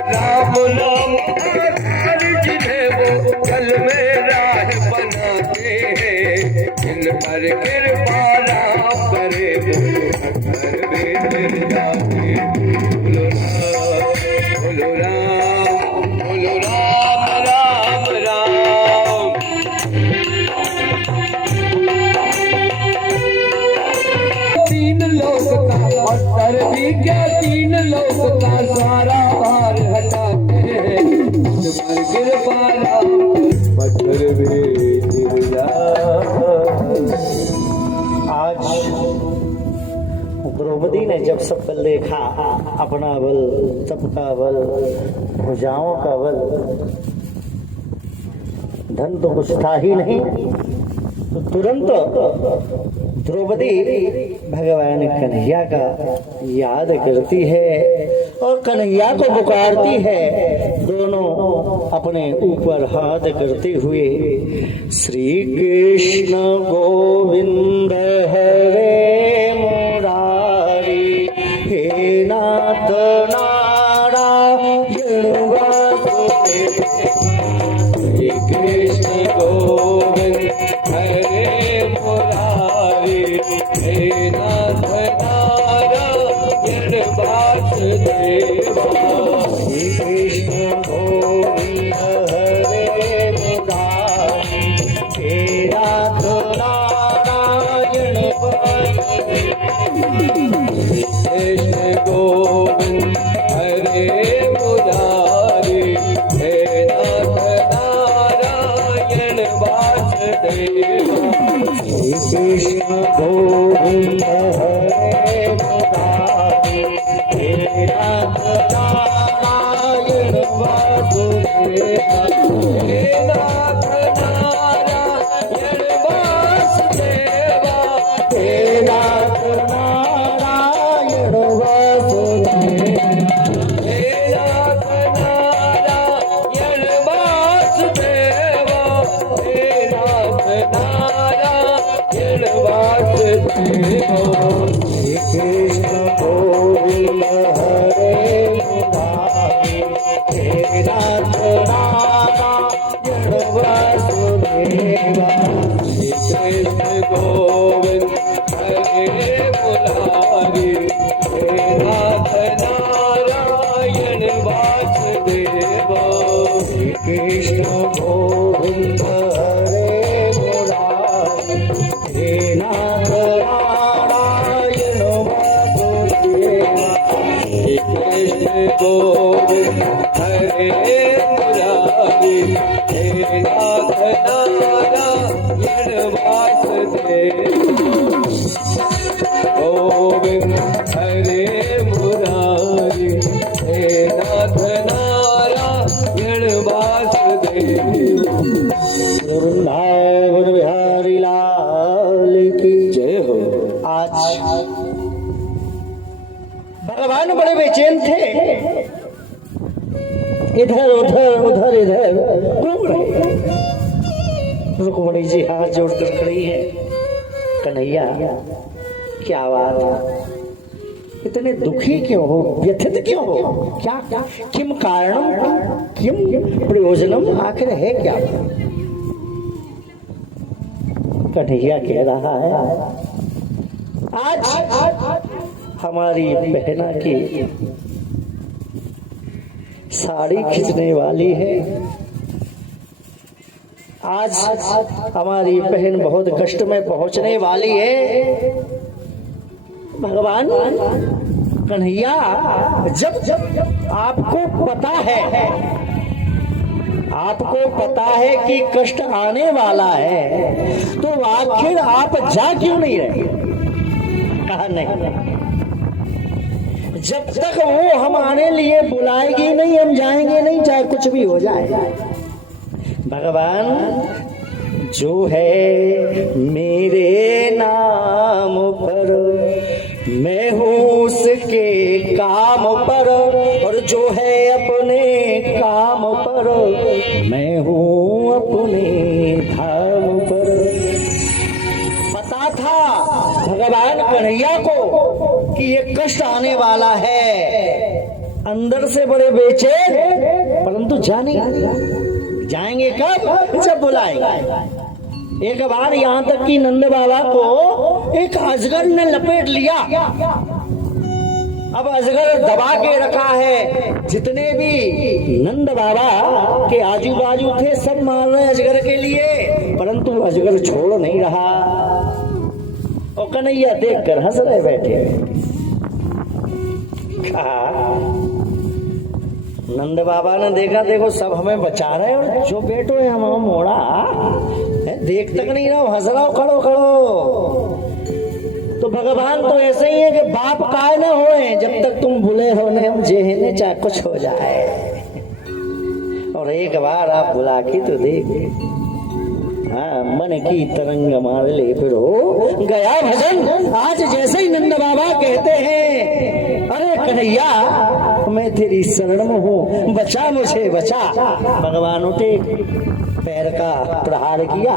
राम नाम फिर जाते। बोलो राम राम राम। तीन लोक का मंत्र भी क्या, तीन लोक का सारा भार हटाते हैं। तुम्हारी कृपा राम पत्थर भी गिर जाए। आज द्रौपदी ने जब सब बल देखा, अपना बल, सबका बल, भुजाओं का बल, धन तो कुछ था ही नहीं, तो तुरंत द्रौपदी भगवान कन्हैया का याद करती है और कन्हैया को पुकारती है, दोनों अपने ऊपर हाथ करते हुए श्री कृष्ण गोविंद हरे मुरारी, हे नाथ नारायण वासुदेव। श्री कृष्ण गोविंद हरे मुरारी, हे नाथ नारायण वासुदेव। श्री कृष्ण गोविंद हरे मुरारी, हे नाथ नारायण कृष्ण गोविंद हरे मुरारी, हे नाथ नारायण वासुदेव। श्री कृष्ण गोविंद हरे मुरारी, हे नाथ नारायण वासुदेव। हे नाथ नारायण वासुदेव। हे नाथ नारायण वासुदेव। हे नाथ नारायण वासुदेव। हे नाथ नारायण वासुदेव। श्री कृष्ण गोविंद हरे मुरारी, हे नाथ नारायण वासुदेव। श्री कृष्ण गोविंद हरे मुरारी, हे नाथ नारायण वासुदेव। श्री कृष्ण गोविंद हरे मुरारी, हे नाथ नारायण वासुदेव। श्री कृष्ण गोविंद हरे मुरारी, हे नाथ नारायण वासुदेव। गोविंद हरे मुरारी, हे नाथ नारायण वासुदेव। वृंदावन बिहारी लाल की जय हो। आज भगवान बड़े बेचैन थे, इधर उधर उधर इधर घूम रहे। रुक्मणी जी हाथ जोड़कर खड़ी है, कन्हैया क्या बात, इतने दुखी क्यों हो, व्यथित क्यों हो, क्या किम कारणम किम प्रयोजनम, आखिर है क्या? कन्हैया कह रहा है, आज हमारी बहना की साड़ी खींचने वाली है। आज हमारी बहन बहुत कष्ट में पहुंचने वाली है। भगवान कन्हैया, जब आपको पता है कि कष्ट आने वाला है, तो आखिर आप जा क्यों नहीं रहे? कहा नहीं, जब तक वो हमारे लिए बुलाएगी नहीं, हम जाएंगे नहीं, चाहे कुछ भी हो जाए। भगवान जो है मेरे नाम पर, मैं हूँ उसके काम पर, और जो है अपने काम पर, मैं हूँ अपने धाम पर। पता था भगवान कन्हैया को कि ये कष्ट आने वाला है, अंदर से बड़े बेचैन, परंतु जाएंगे कब? जब बुलाएंगे। एक बार यहाँ तक कि नंद बाबा को एक अजगर ने लपेट लिया, अजगर दबा के रखा है। जितने भी नंद बाबा के आजू बाजू थे सब मार रहे अजगर के लिए, परंतु अजगर छोड़ नहीं रहा। और कन्हैया देखकर हंस रहे बैठे। नंद बाबा ने देखा, देखो सब हमें बचा रहे और जो बेटो है हम मोड़ा देख तक नहीं रहा, हंस रहा, खड़ो खड़ो। तो भगवान तो ऐसे ही है कि बाप काय ना होए, जब तक तुम भूले होने हम जेहने चाहे कुछ हो जाए। और एक बार आप बुला के तो देख, हाँ मन की तरंग मार ले फिर हो गया भजन। आज जैसे ही नंद बाबा कहते हैं, अरे कन्हैया मैं तेरी शरण में हूँ, बचा मुझे बचा। भगवान उठे, पैर का प्रहार किया,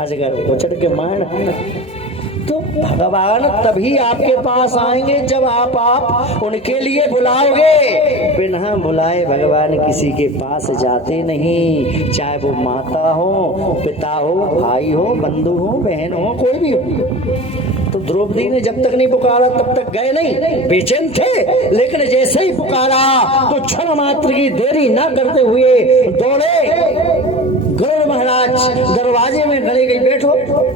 अजगर उछड़ के मार। तो भगवान तभी आपके पास आएंगे जब आप उनके लिए बुलाओगे। बिना बुलाए भगवान किसी के पास जाते नहीं, चाहे वो माता हो, पिता हो, भाई हो, बंधु हो, बहन हो, कोई भी हो। तो द्रौपदी ने जब तक नहीं पुकारा तब तक गए नहीं, बेचैन थे। लेकिन जैसे ही पुकारा तो क्षण मात्र की देरी ना करते हुए दौड़े। गरुड़ महाराज दरवाजे में खड़े गई, बैठो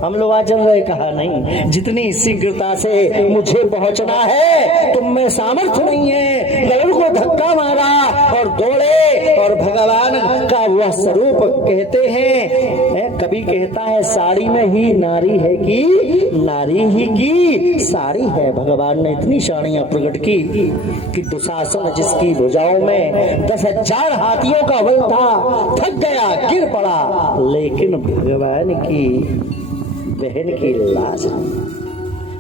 हम लोग आ चल रहे। कहा नहीं, जितनी शीघ्रता से मुझे पहुंचना है तुम में सामर्थ्य नहीं है। गरुड़ को धक्का मारा और दौड़े। और भगवान का वह स्वरूप कहते हैं, कभी कहता है साड़ी में ही नारी है कि नारी ही की साड़ी है। भगवान ने इतनी साड़ियां प्रकट की कि दुशासन जिसकी भुजाओं में 10,000 हाथियों का बल था, थक गया, गिर पड़ा। लेकिन भगवान की बहन की लाज,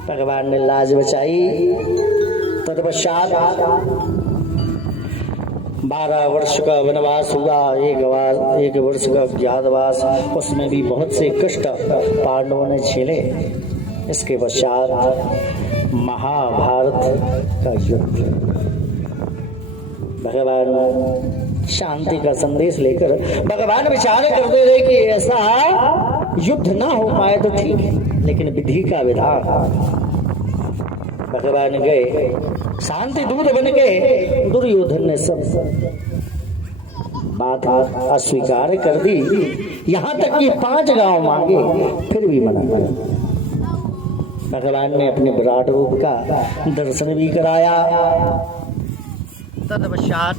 भगवान ने लाज बचाई। तत्पश्चात 12 वर्ष का वनवास हुआ, एक वर्ष का ज्ञातवास, उसमें भी बहुत से कष्ट पांडवों ने झेले। इसके पश्चात महाभारत का युद्ध, भगवान शांति का संदेश लेकर भगवान विचार करते रहे कि ऐसा युद्ध ना हो पाए तो ठीक है, लेकिन विधि का विधान। भगवान गए, शांति दूत बन गए। दुर्योधन ने सब बात अस्वीकार कर दी, यहाँ तक कि 5 गांव मांगे, फिर भी मना किया। भगवान ने अपने विराट रूप का दर्शन भी कराया। तत्पश्चात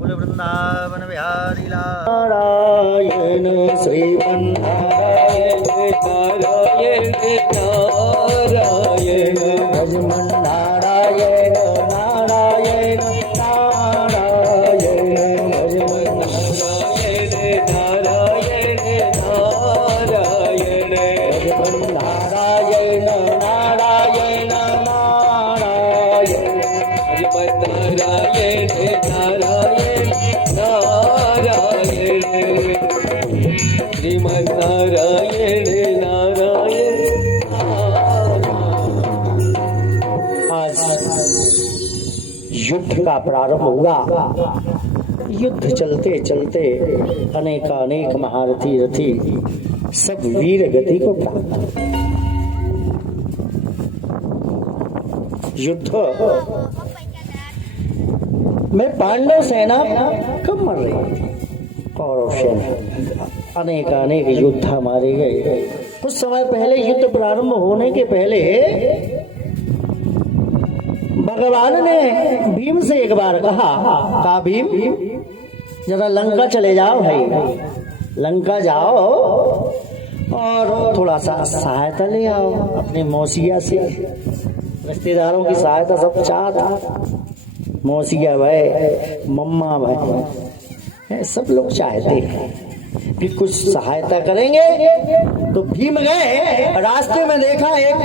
वृंदावन बिहारी नारायण श्रीमन नारायण नारायण नारायण भजमन नारायण नारायण नारायण भजमन नारायण नारायण नारायण भजमन नारायण नारायण नारायण भजमन नारायण श्रीमन नारायण नारायण। आज युद्ध का प्रारंभ हुआ। युद्ध चलते चलते अनेक महारथी रथी सब वीर गति को प्राप्त। युद्ध में पांडव सेना कम मर रही, कौरव सेना अनेक योद्धा मारे गए। कुछ समय पहले युद्ध प्रारंभ होने के पहले भगवान ने भीम से एक बार कहा भीम जरा लंका चले जाओ भाई, लंका जाओ और थोड़ा सा सहायता ले आओ अपनी मौसिया से। रिश्तेदारों की सहायता सब चाहता, मौसिया भाई, मम्मा भाई, सब लोग चाहते हैं कि कुछ सहायता करेंगे। तो भीम गए, रास्ते में देखा एक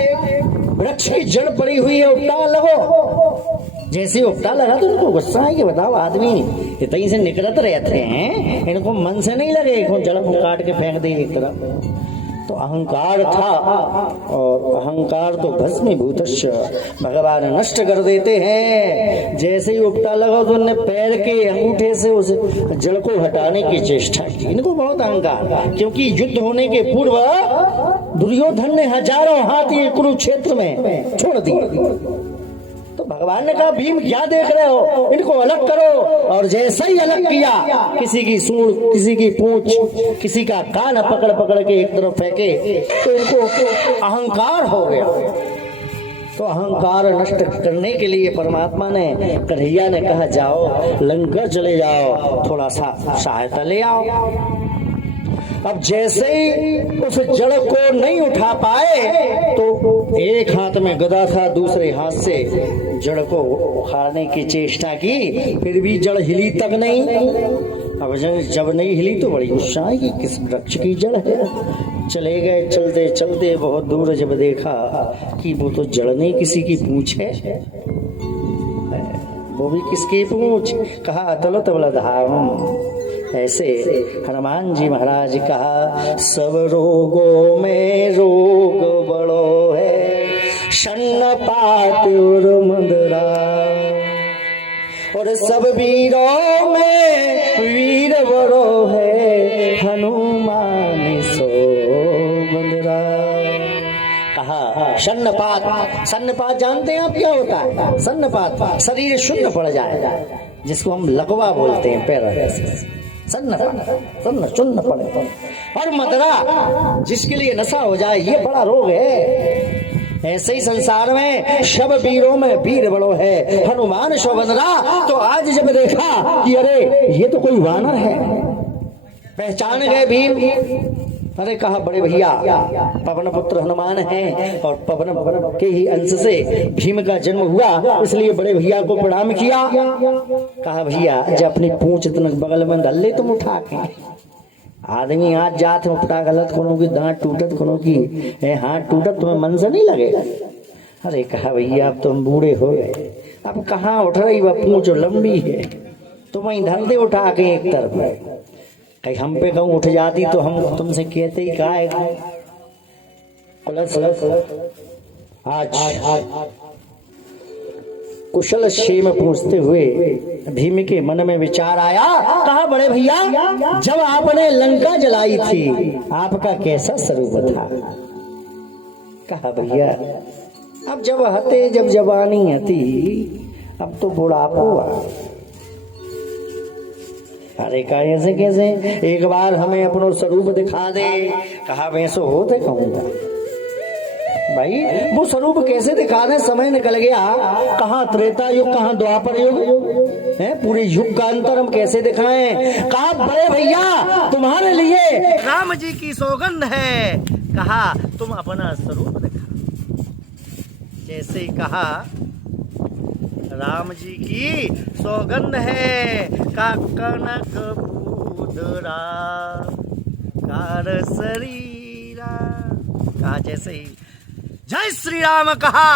वृक्ष की जड़ पड़ी हुई है, उपटा लगो। जैसे उपटा लगा तो उनको गुस्सा है कि बताओ आदमी इतनी से निकलत रहते हैं, इनको मन से नहीं लगे इनको जड़ को काट के फेंक दे एक तरफ। तो अहंकार था और अहंकार तो भस्मीभूतश्च, भगवान नष्ट कर देते हैं। जैसे ही उपटा लगा तो उन्होंने पैर के अंगूठे से उस जड़ को हटाने की चेष्टा की। इनको बहुत अहंकार, क्योंकि युद्ध होने के पूर्व दुर्योधन ने हजारों हाथी कुरुक्षेत्र में छोड़ दिए। तो भगवान ने कहा भीम क्या देख रहे हो, इनको अलग करो। और जैसे ही अलग किया, किसी की सूंड, किसी की पूंछ, किसी का कान पकड़ पकड़ के एक तरफ फेंके, तो इनको अहंकार हो गया। तो अहंकार नष्ट करने के लिए परमात्मा ने, कन्हैया ने कहा जाओ लंका चले जाओ, थोड़ा सा सहायता ले आओ। अब जैसे ही उस जड़ को नहीं उठा पाए, तो एक हाथ में गदा था, दूसरे हाथ से जड़ को उखाड़ने की चेष्टा की, फिर भी जड़ हिली तक नहीं। अब जब नहीं हिली तो बड़ी गुस्सा आई कि किस वृक्ष की जड़ है। चले गए, चलते चलते बहुत दूर जब देखा कि वो तो जड़ नहीं, किसी की पूंछ है। वो भी किसकी पूंछ? कहा अतल तबल धाम। ऐसे हनुमान जी महाराज कहा सब रोगों में रोग बड़ो है, शन्नपात और मदरा, और सब वीरों में वीर बड़ो है, हनुमान सो बंदरा। कहा शन्नपात। शन्नपात जानते हैं आप क्या होता है? शन्नपात शरीर शून्य पड़ जाए, जिसको हम लकवा बोलते हैं, पैरालिसिस। सन्न चुन्न पड़े। और मदरा, जिसके लिए नशा हो जाए, ये बड़ा रोग है। ऐसे ही संसार में सब वीरों में वीर बड़ो है, हनुमान शोभनरा। तो आज जब देखा कि अरे ये तो कोई वानर है, पहचान गए भीम। अरे कहा बड़े भैया पवन पुत्र हनुमान हैं, और पवन के ही अंश से भीम का जन्म हुआ, इसलिए बड़े भैया को प्रणाम किया। कहा भैया जब अपनी पूंछ इतना बगल में डाल ले तुम उठा के। आदमी आज जात में उठा, गलत कोनो की दांत टूटत, कोनो की हाथ टूटत, तुम्हें मन से नहीं लगेगा। अरे कहा भैया अब तुम बूढ़े हो गए, अब कहाँ उठ रही, वह पूंछ लंबी है, तुम वहीं धर दे उठा के एक तरफ। कहीं हम पे कहूँ उठ जाती तो हम तुमसे कहते ही कहा है। आज कुशल क्षेम पूछते हुए भीम के मन में विचार आया। कहा बड़े भैया जब आपने लंका जलाई थी, आपका कैसा स्वरूप था? कहा भैया अब जब हते, जब जवानी हती, अब तो बुढ़ापो आ। अरे कैसे कैसे, एक बार हमें अपनो स्वरूप दिखा दे। कहा वैसो होते कहूंगा भाई, वो स्वरूप कैसे दिखा दे? समय निकल गया, कहाँ त्रेता युग, कहाँ द्वापर युग है, पूरे युग का अंतर हम कैसे दिखाएं? कहा बड़े भैया तुम्हारे लिए राम जी की सौगंध है, कहा तुम अपना स्वरूप दिखा। जैसे ही कहा राम जी की सौगंध है, का कनक बूदरा कार शरीरा। कहा जैसे ही जय श्री राम कहा,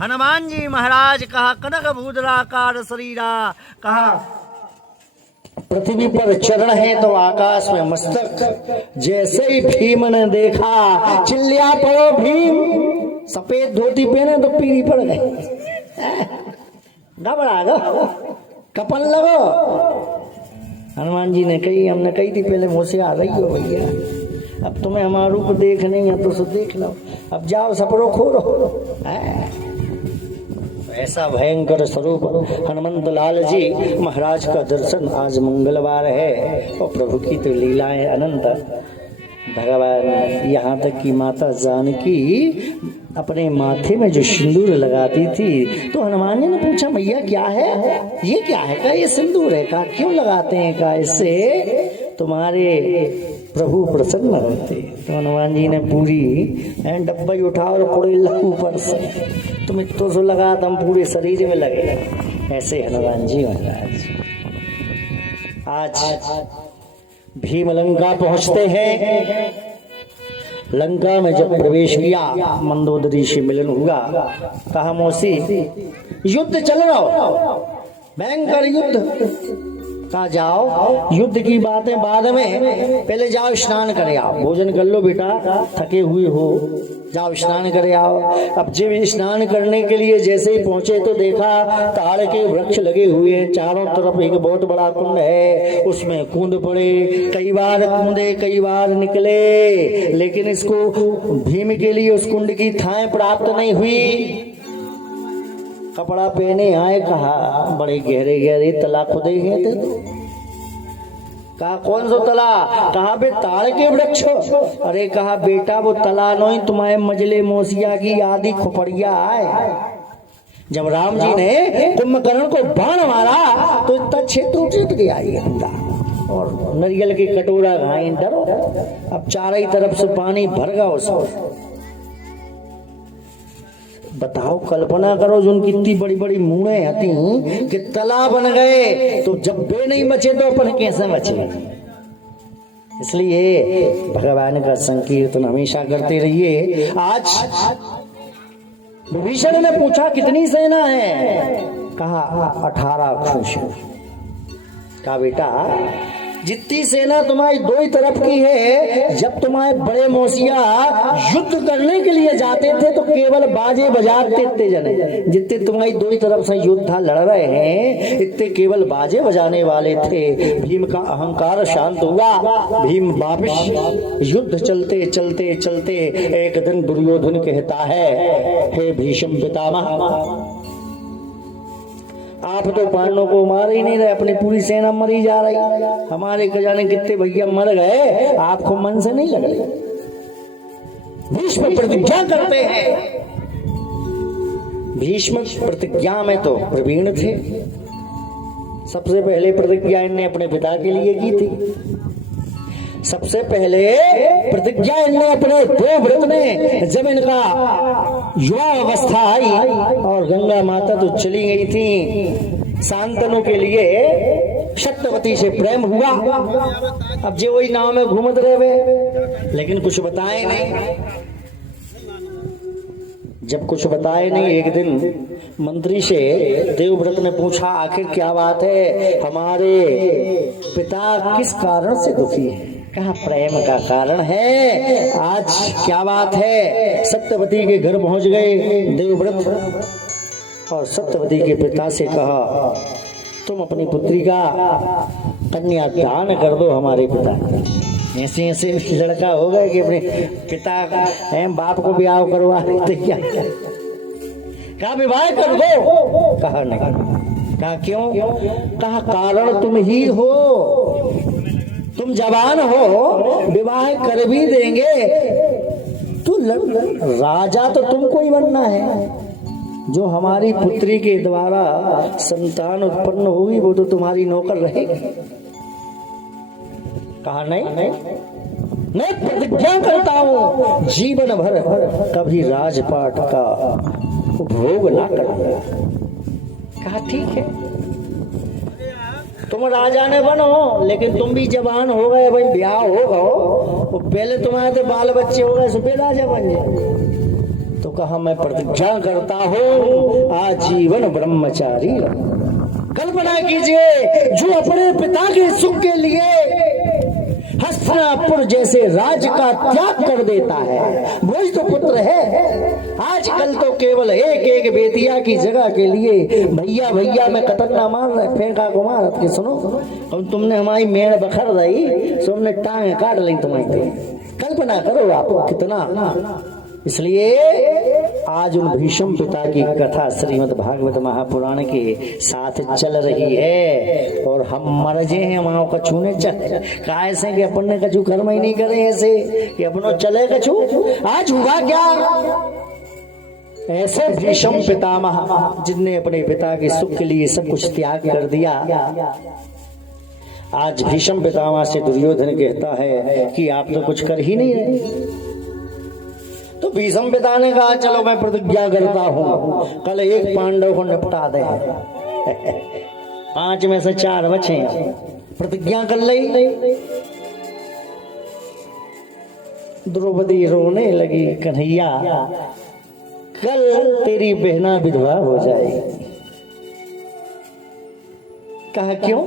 हनुमान जी महाराज कहा कनक बूदरा कार शरीरा। कहा पृथ्वी पर चरण है तो आकाश में मस्तक। जैसे ही भीम ने देखा, चिल्लिया पड़ो भीम। सफेद धोती पहने तो पीली पड़ गई, घबरा गो, कपन लगो। हनुमान जी ने कही, हमने कही थी पहले मुझसे आ रही हो भैया, अब तुम्हें हमारा रूप देख नहीं है तो सो देख लो, अब जाओ सपरो खोरो। ऐसा भयंकर स्वरूप हनुमंत लाल जी महाराज का दर्शन आज मंगलवार है, और प्रभु की तो लीलाएं अनंत। भगवान यहाँ तक कि माता जानकी अपने माथे में जो सिंदूर लगाती थी, तो हनुमान जी ने पूछा मैया क्या है ये, क्या है? का ये सिंदूर है, का क्यों लगाते हैं? का इससे तुम्हारे प्रभु प्रसन्न होते। तो हनुमान जी ने पूरी डब्बा ही उठा और पूरे ऊपर से, तुम इतो सो लगा तुम पूरे शरीर में लगे। ऐसे हनुमान जी महाराज आज भीम लंका पहुंचते हैं। लंका में जब प्रवेश किया, मंदोदरी से मिलन हुआ। कहा मौसी युद्ध चल रहा हो, भयंकर युद्ध। कहा जाओ युद्ध की बातें बाद में, पहले जाओ स्नान करे आओ, भोजन कर लो बेटा, थके हुए हो, जाओ स्नान करे आओ। अब जब स्नान करने के लिए जैसे ही पहुंचे तो देखा ताड़ के वृक्ष लगे हुए हैं, चारों तरफ एक बहुत बड़ा कुंड है, उसमें कूद पड़े। कई बार कूदे, कई बार निकले, लेकिन इसको भीम के लिए उस कुंड की थाएं प्राप्त नहीं हुई। कपड़ा पहने आए, कहा बड़े गहरे गहरे तला खुदे गए थे तो। कहा कौन सो तला? कहा बे ताड़ के वृक्ष। अरे कहा बेटा वो तला नहीं, तुम्हारे मजले मोसिया की आदि खोपड़िया है। जब राम जी ने कुंभकर्ण को बाण मारा तो इतना क्षेत्र उठ गया ये बंदा, और नरियल की कटोरा घाई डरो। अब चारों तरफ से पानी भर गया उसको। बताओ, कल्पना करो, जो उनकी इतनी बड़ी बड़ी मूड़े हती कि तला बन गए, तो जब वे नहीं बचे तो अपन कैसे बचे? इसलिए भगवान का संकीर्तन हमेशा करते रहिए। आज विभीषण ने पूछा कितनी सेना है? कहा 18 खुश। कहा बेटा जितनी सेना तुम्हारी दो ही तरफ की है, जब तुम्हारे बड़े मौसिया युद्ध करने के लिए जाते थे तो केवल बाजे बजाते थे जने। जितने तुम्हारी दो ही तरफ से योद्धा लड़ रहे हैं, इतने केवल बाजे बजाने वाले थे। भीम का अहंकार शांत हुआ। भीम वापस युद्ध चलते चलते चलते एक दिन दुर्योधन कहता है, हे भीष्म पितामह, आप तो पांडवों को मार ही नहीं रहे, अपनी पूरी सेना मरी जा रही। हमारे खजाने कितने भैया मर गए, आपको मन से नहीं लग रही। भीष्म प्रतिज्ञा करते हैं। भीष्म प्रतिज्ञा में तो प्रवीण थे। सबसे पहले प्रतिज्ञा इनने अपने पिता के लिए की थी। सबसे पहले प्रतिज्ञा इनने अपने देवव्रत ने, जब इनका युवा अवस्था आई और गंगा माता तो चली गई थी, शांतनु के लिए सत्यवती से प्रेम हुआ। अब जो वही नाव में घूमत रहे, लेकिन कुछ बताए नहीं। जब कुछ बताए नहीं, एक दिन मंत्री से देवव्रत ने पूछा, आखिर क्या बात है, हमारे पिता किस कारण से दुखी है? कहा प्रेम का कारण है। आज क्या बात है? सत्यवती के घर पहुंच गए देवव्रत और सत्यवती के पिता से कहा, तुम अपनी पुत्री का कन्यादान कर दो हमारे पिता। ऐसे ऐसे लड़का हो गए कि अपने पिता बाप को ब्याह करवा तैयार। कहा विवाह कर दो। कहा नहीं। कहा क्यों? कहा कारण तुम ही हो, तुम जवान हो, विवाह कर भी देंगे तो राजा तो तुमको ही बनना है। जो हमारी पुत्री के द्वारा संतान उत्पन्न होगी वो तो तुम्हारी नौकर रहेगी। कहा नहीं, मैं प्रतिज्ञा करता हूं जीवन भर कभी राजपाट का उपभोग ना करूंगा। कहा ठीक है, तुम राजा ने बनो, लेकिन तुम भी जवान हो गए, भाई ब्याह होगा, वो पहले तुम्हारे तो बाल बच्चे हो गए, सुबह राजा बन जाए। तो कहा मैं प्रतिज्ञा करता हूँ आजीवन ब्रह्मचारी। कल्पना कीजिए, जो अपने पिता के सुख के लिए हस्तिनापुर जैसे राज्य का त्याग कर देता है, वही तो पुत्र है। आजकल तो केवल एक एक बेटिया की जगह के लिए भैया भैया में कतरना मार रहे, फेंका को मार के सुनो, अब तुमने हमारी मेड़ बखर रही, तुमने टांग काट ली तुम्हारी। कल्पना करो आप कितना। इसलिए आज उन भीष्म पिता की कथा श्रीमद् भागवत महापुराण के साथ चल रही है, और हम मर जे हैं वहां कछू ने चल काय से कि अपन ने कछू कर्म ही नहीं करे ऐसे कि अपनों चले कछू। आज हुआ क्या? ऐसे भीष्म पितामह जिनने अपने पिता के सुख के लिए सब कुछ त्याग कर दिया, आज भीष्म पितामह से दुर्योधन कहता है कि आप तो कुछ कर ही नहीं रहे। तो भीष्म पिता ने कहा चलो मैं प्रतिज्ञा करता हूं, कल एक पांडव को निपटा दे। 5 में से 4 बचे, प्रतिज्ञा कर ली। द्रौपदी रोने लगी, कन्हैया कल तेरी बहना विधवा हो जाएगी। कहा क्यों?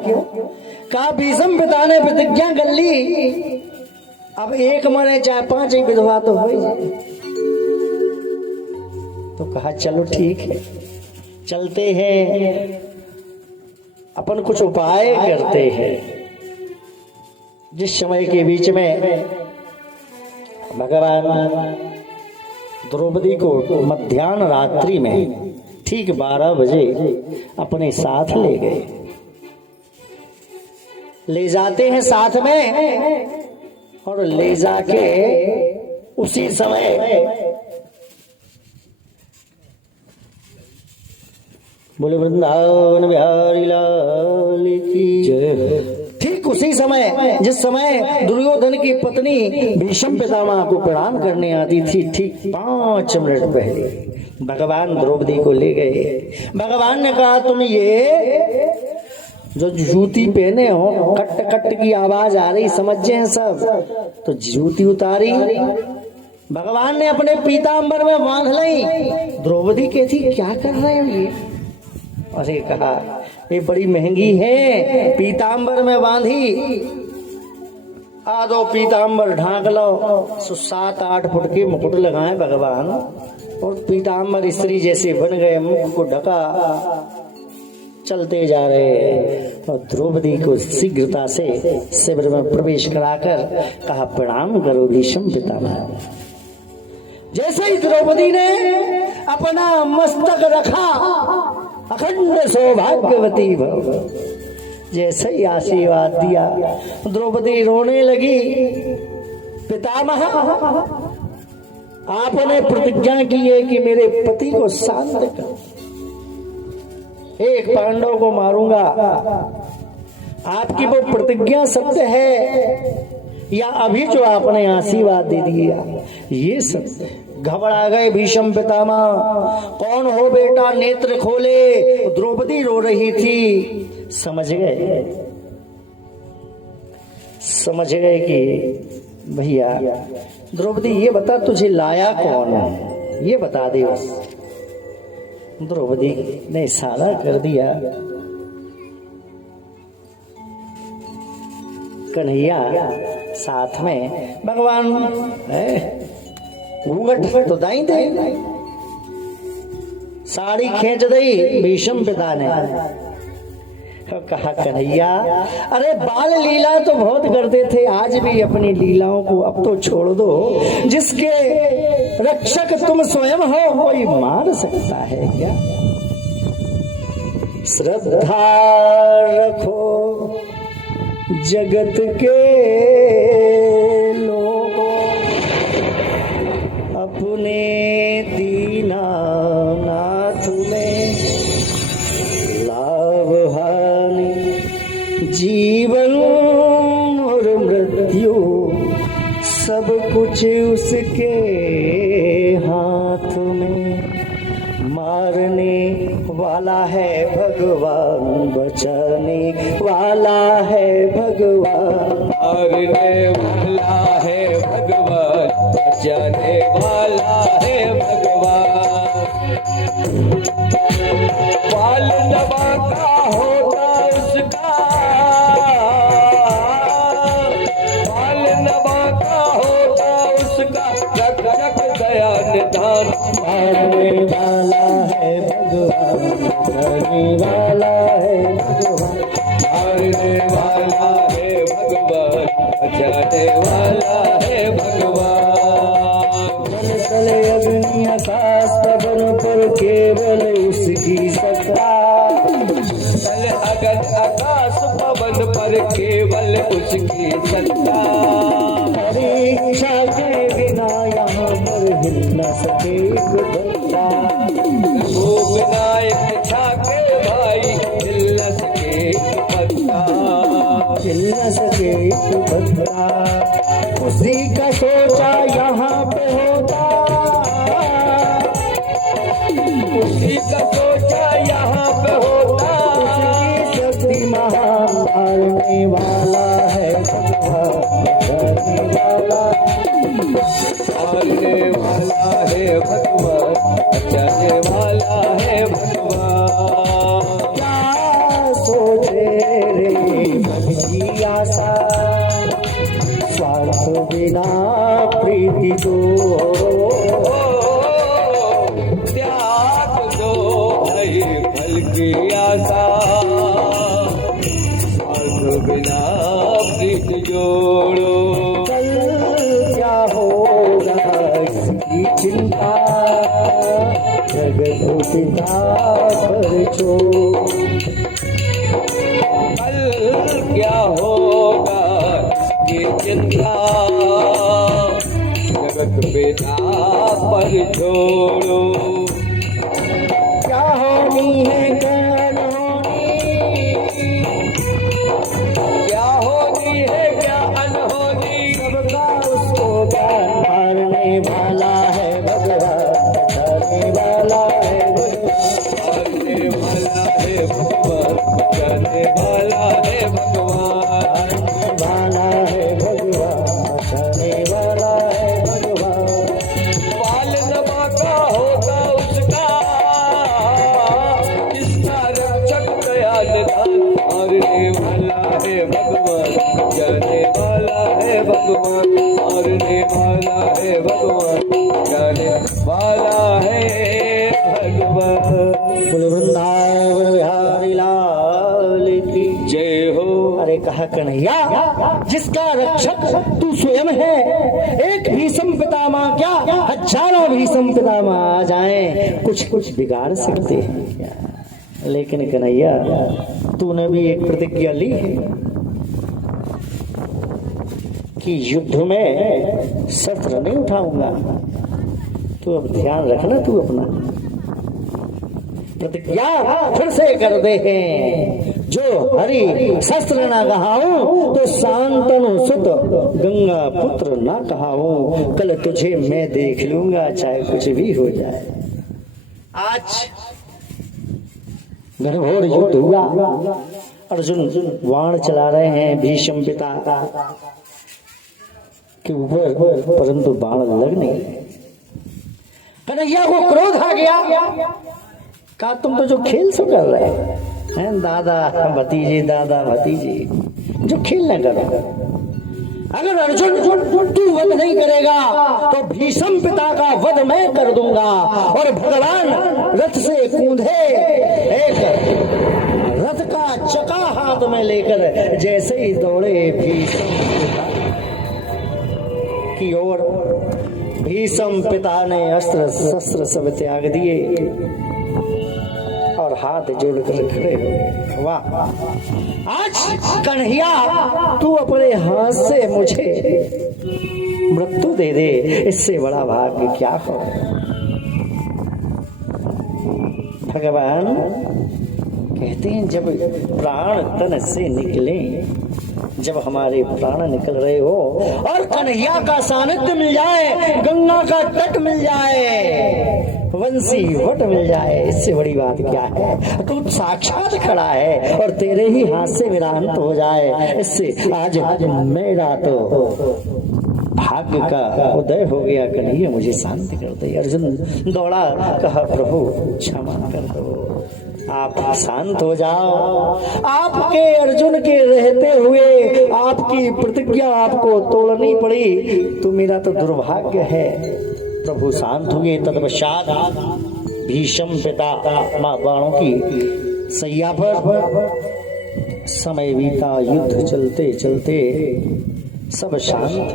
कहा भीष्म पिता ने प्रतिज्ञा कर ली, अब एक मरे चाहे 5 ही विधवा तो हो जाए। तो कहा चलो ठीक है, चलते हैं, अपन कुछ उपाय करते हैं। जिस समय के बीच में भगवान द्रौपदी को मध्याह्न रात्रि में ठीक 12 बजे अपने साथ ले गए। ले जाते हैं साथ में और ले जाके उसी समय बोले वृंदावन बिहारी लाल की जय। ठीक उसी समय जिस समय दुर्योधन की पत्नी भीष्म पितामह को प्रणाम करने आती थी, ठीक 5 मिनट पहले भगवान द्रौपदी को ले गए। भगवान ने कहा तुम ये जो जूती पहने हो, कट कट की आवाज आ रही, समझे हैं सब, तो जूती उतारी भगवान ने अपने पीतांबर में बांध ली। द्रौपदी कहती क्या कर रहे हो ये? अरे कहा ये बड़ी महंगी है, पीतांबर में बांधी, आधो पीतांबर ढांक लो। 7-8 फुट के मुकुट लगाए भगवान और पीतांबर स्त्री जैसे बन गए, मुख को ढका चलते जा रहे। और द्रौपदी को शीघ्रता से शिविर में प्रवेश कराकर कहा प्रणाम करो भीष्म पितामह। जैसे ही द्रौपदी ने अपना मस्तक रखा, अखंड सौभाग्यवती भव, जैसे ही आशीर्वाद दिया द्रौपदी रोने लगी। पितामह आपने प्रतिज्ञा की है कि मेरे पति को शांत कर, एक पांडव को मारूंगा, आपकी वो प्रतिज्ञा सत्य है या अभी जो आपने आशीर्वाद दे दिया ये सत्य है? घबरा गए भीष्म पितामह, कौन हो बेटा, नेत्र खोले। द्रौपदी रो रही थी। समझ गए कि भैया द्रौपदी ये बता तुझे लाया कौन है, ये बता दे बस। द्रौपदी ने इशारा कर दिया, कन्हैया साथ में भगवान है। घूंघट तो दाई दे, साड़ी खींच दी भीष्म पिता ने। कहा कन्हैया अरे बाल लीला तो बहुत करते थे, आज भी अपनी लीलाओं को अब तो छोड़ दो। जिसके रक्षक तुम स्वयं हो कोई मार सकता है क्या? श्रद्धा रखो जगत के लोगों, अपने दीनानाथ में लाभ हानि, जीवन और मृत्यु सब कुछ उसके हाथ में। मारने वाला है भगवान, बचाने वाला है भगवान। मारने वाला है भगवान, बचाने वाला है भगवान। बाल नवा का होता उसका, बाल नवा का होता उसका, जग जग दया निधान। मारने वाला है भगवान, बचाने वाला है भगवान। मारने वाला है भगवान, बचाने वाला है भगवान। जल तले अग्नि आकाश पवन पर केवल उसकी सत्ता। जल अगन आकाश पवन पर केवल उसकी सत्ता। परीक्षा के बिना यहाँ पर हिल न सके बंदा। वो विनायक छाके भाई हिल न सके पत्ता। हिल न सके बंदा, उसी का सोचा यहाँ पे होता, उसी का सोचा यहाँ पे होता। उसकी शक्ति महान, मारने वाला है भगवान, बचाने वाला। मारने वाला है भगवान, बचाने वाला है भगवान। क्या सोचे रे मन की आशा, स्वार्थ बिना प्रीति दो। त्याग दो भाई फल की आशा, स्वार्थ बिना प्रीत जोड़ो। कल क्या होगा इसकी चिंता, जगत पिता पर छोड़। कल क्या होगा इसकी चिंता, जगत पिता पर छोड़ो। क्या होनी है क्या न होनी, क्या होनी है क्या अनहोनी, सबका उसको ज्ञान। मारने वाला है भगवान, बचाने वाला है भगवान। मारने वाला है भगवान, बचाने वाला है भगवान। मारने वाला है भगवान, बचाने वाला है भगवान। बाल नमा का होगा उसका, इसका रक्षक दयाल दान। मारने वाला है भगवान, बचाने वाला है भगवान। मारने वाला है भगवान, बचाने वाला है भगवान। बोले वृंदावन बिहारी लाल की जय हो। अरे कहा कन्हैया, जिसका रक्षक तू स्वयं है, एक भीषम पितामह क्या हजारों भीषम पितामह आ जाए, कुछ कुछ बिगाड़ सकते हैं क्या? लेकिन कन्हैया, तूने भी एक प्रतिज्ञा ली है कि युद्ध में शस्त्र नहीं उठाऊंगा। तू अब ध्यान रखना, तू अपना प्रतिज्ञा फिर से कर दे हैं। जो हरि शस्त्र ना कहाऊं, तो शांतनु सुत गंगा पुत्र ना कहाऊं। कल तुझे मैं देख लूंगा, चाहे कुछ भी हो जाए। आज घनघोर युद्ध हुआ, अर्जुन बाण चला रहे हैं भीष्म पिता के ऊपर, परंतु बाण लग नहीं। कन्हैया को क्रोध आ गया, कहा तुम तो जो खेल सो कर रहे हैं, दादा भतीजे दादा भतीजे, जो खेल न करो। अगर अर्जुन तू वध नहीं करेगा तो भीष्म पिता का वध मैं कर दूंगा। और भगवान रथ से कूदे, एक रथ का चका हाथ में लेकर जैसे ही दौड़े भीष्म पिता की ओर। भीष्म पिता ने अस्त्र शस्त्र सब त्याग दिए और हाथ जोड़कर खड़े हुए। वाह, आज कन्हैया तू अपने हाथ से मुझे मृत्यु दे दे, इससे बड़ा भाग्य क्या हो। भगवान कहते हैं जब प्राण तन से निकले, जब हमारे प्राण निकल रहे हो और कन्हैया का सानिध्य मिल जाए, गंगा का तट मिल जाए, वंशी वट मिल जाए, इससे बड़ी बात क्या है। तू साक्षात खड़ा है और तेरे ही हाथ से मेरा अंत हो जाए, इससे आज मेरा तो भाग्य का उदय हो गया। कन्हैया मुझे शांत कर दे। अर्जुन दौड़ा, कहा प्रभु क्षमा कर दो, आप शांत हो जाओ। आपके अर्जुन के रहते हुए आपकी प्रतिज्ञा आपको तोड़नी पड़ी, तो मेरा तो दुर्भाग्य है। प्रभु शांत हुए। तत्पश्चात भीष्म पिता मां बाणों की सैया पर समय बीता, युद्ध चलते चलते सब शांत।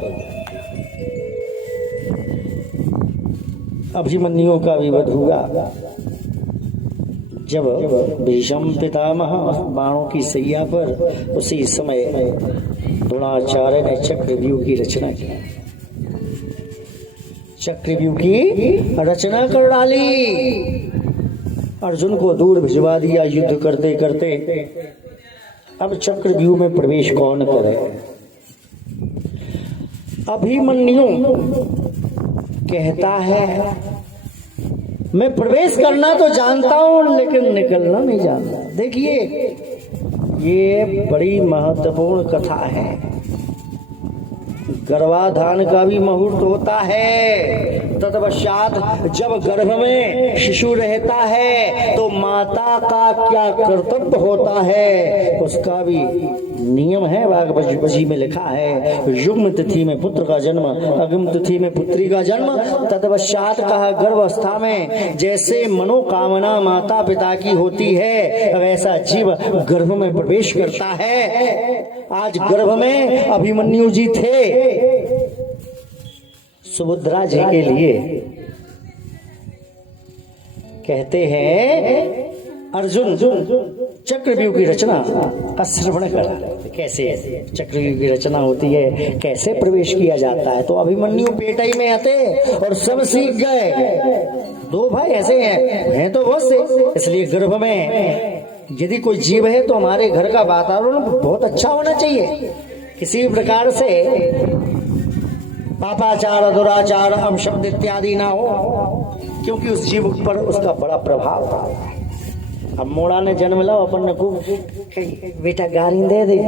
अभिमन्यु का भी वध हुआ। जब भीष्म पितामह बाणों की सैया पर, उसी समय द्रोणाचार्य ने चक्रव्यूह की रचना की। चक्रव्यूह की रचना कर डाली, अर्जुन को दूर भिजवा दिया। युद्ध करते करते अब चक्रव्यूह में प्रवेश कौन करे। अभिमन्यु कहता है मैं प्रवेश करना तो जानता हूं, लेकिन निकलना नहीं जानता। देखिए, ये बड़ी महत्वपूर्ण कथा है। गर्भाधान का भी मुहूर्त होता है। तत्पश्चात जब गर्भ में शिशु रहता है तो माता का क्या कर्तव्य होता है, उसका भी नियम है। वागवजी में लिखा है, युग्म तिथि में पुत्र का जन्म, अग्म तिथि में पुत्री का जन्म। तत्पश्चात कहा गर्भावस्था में जैसे मनोकामना माता पिता की होती है, वैसा जीव गर्भ में प्रवेश करता है। आज गर्भ में अभिमन्यु जी थे। सुभद्रा जी के लिए कहते हैं अर्जुन चक्रव्यूह की रचना का श्रवण कर। कैसे चक्रव्यूह की रचना होती है, कैसे प्रवेश किया जाता है। तो अभिमन्यु पेटाई में आते और सब सीख गए। दो भाई ऐसे हैं तो बहुत से, इसलिए गर्भ में यदि कोई जीव है तो हमारे घर का वातावरण बहुत अच्छा होना चाहिए। किसी भी प्रकार से पापाचार, दुराचार, अपशब्द इत्यादि ना हो, क्योंकि उस जीव पर उसका बड़ा प्रभाव था। अब मोड़ा ने जन्म लो, अपन ने खूब बेटा गाली दे दे,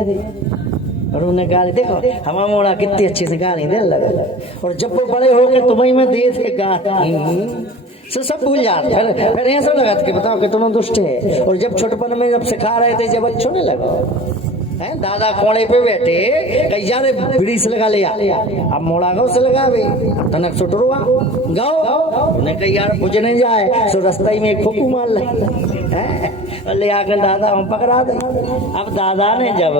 और उन्हें गाली देखो हमारा मोड़ा कितनी अच्छी से गाली दे लगा। और जब वो बड़े हो गए तुम्हें में दे थे गाली, सब भूल जाते। फिर ऐसा लगा कि बताओ कितना दुष्ट है। और जब छोटपन में जब सिखा रहे थे, जब अच्छों ने लगा है, दादा कोने पे बैठे कई जारे बीड़ी से लगा लिया। अब मोड़ा गाँव से लगावे तनक सुटरुआ गाओ, उन्हें कई यार बुझने जाए तो रास्ता ही में एक फूकू मार ले आकर दादा हम पकड़ा दे। अब दादा ने जब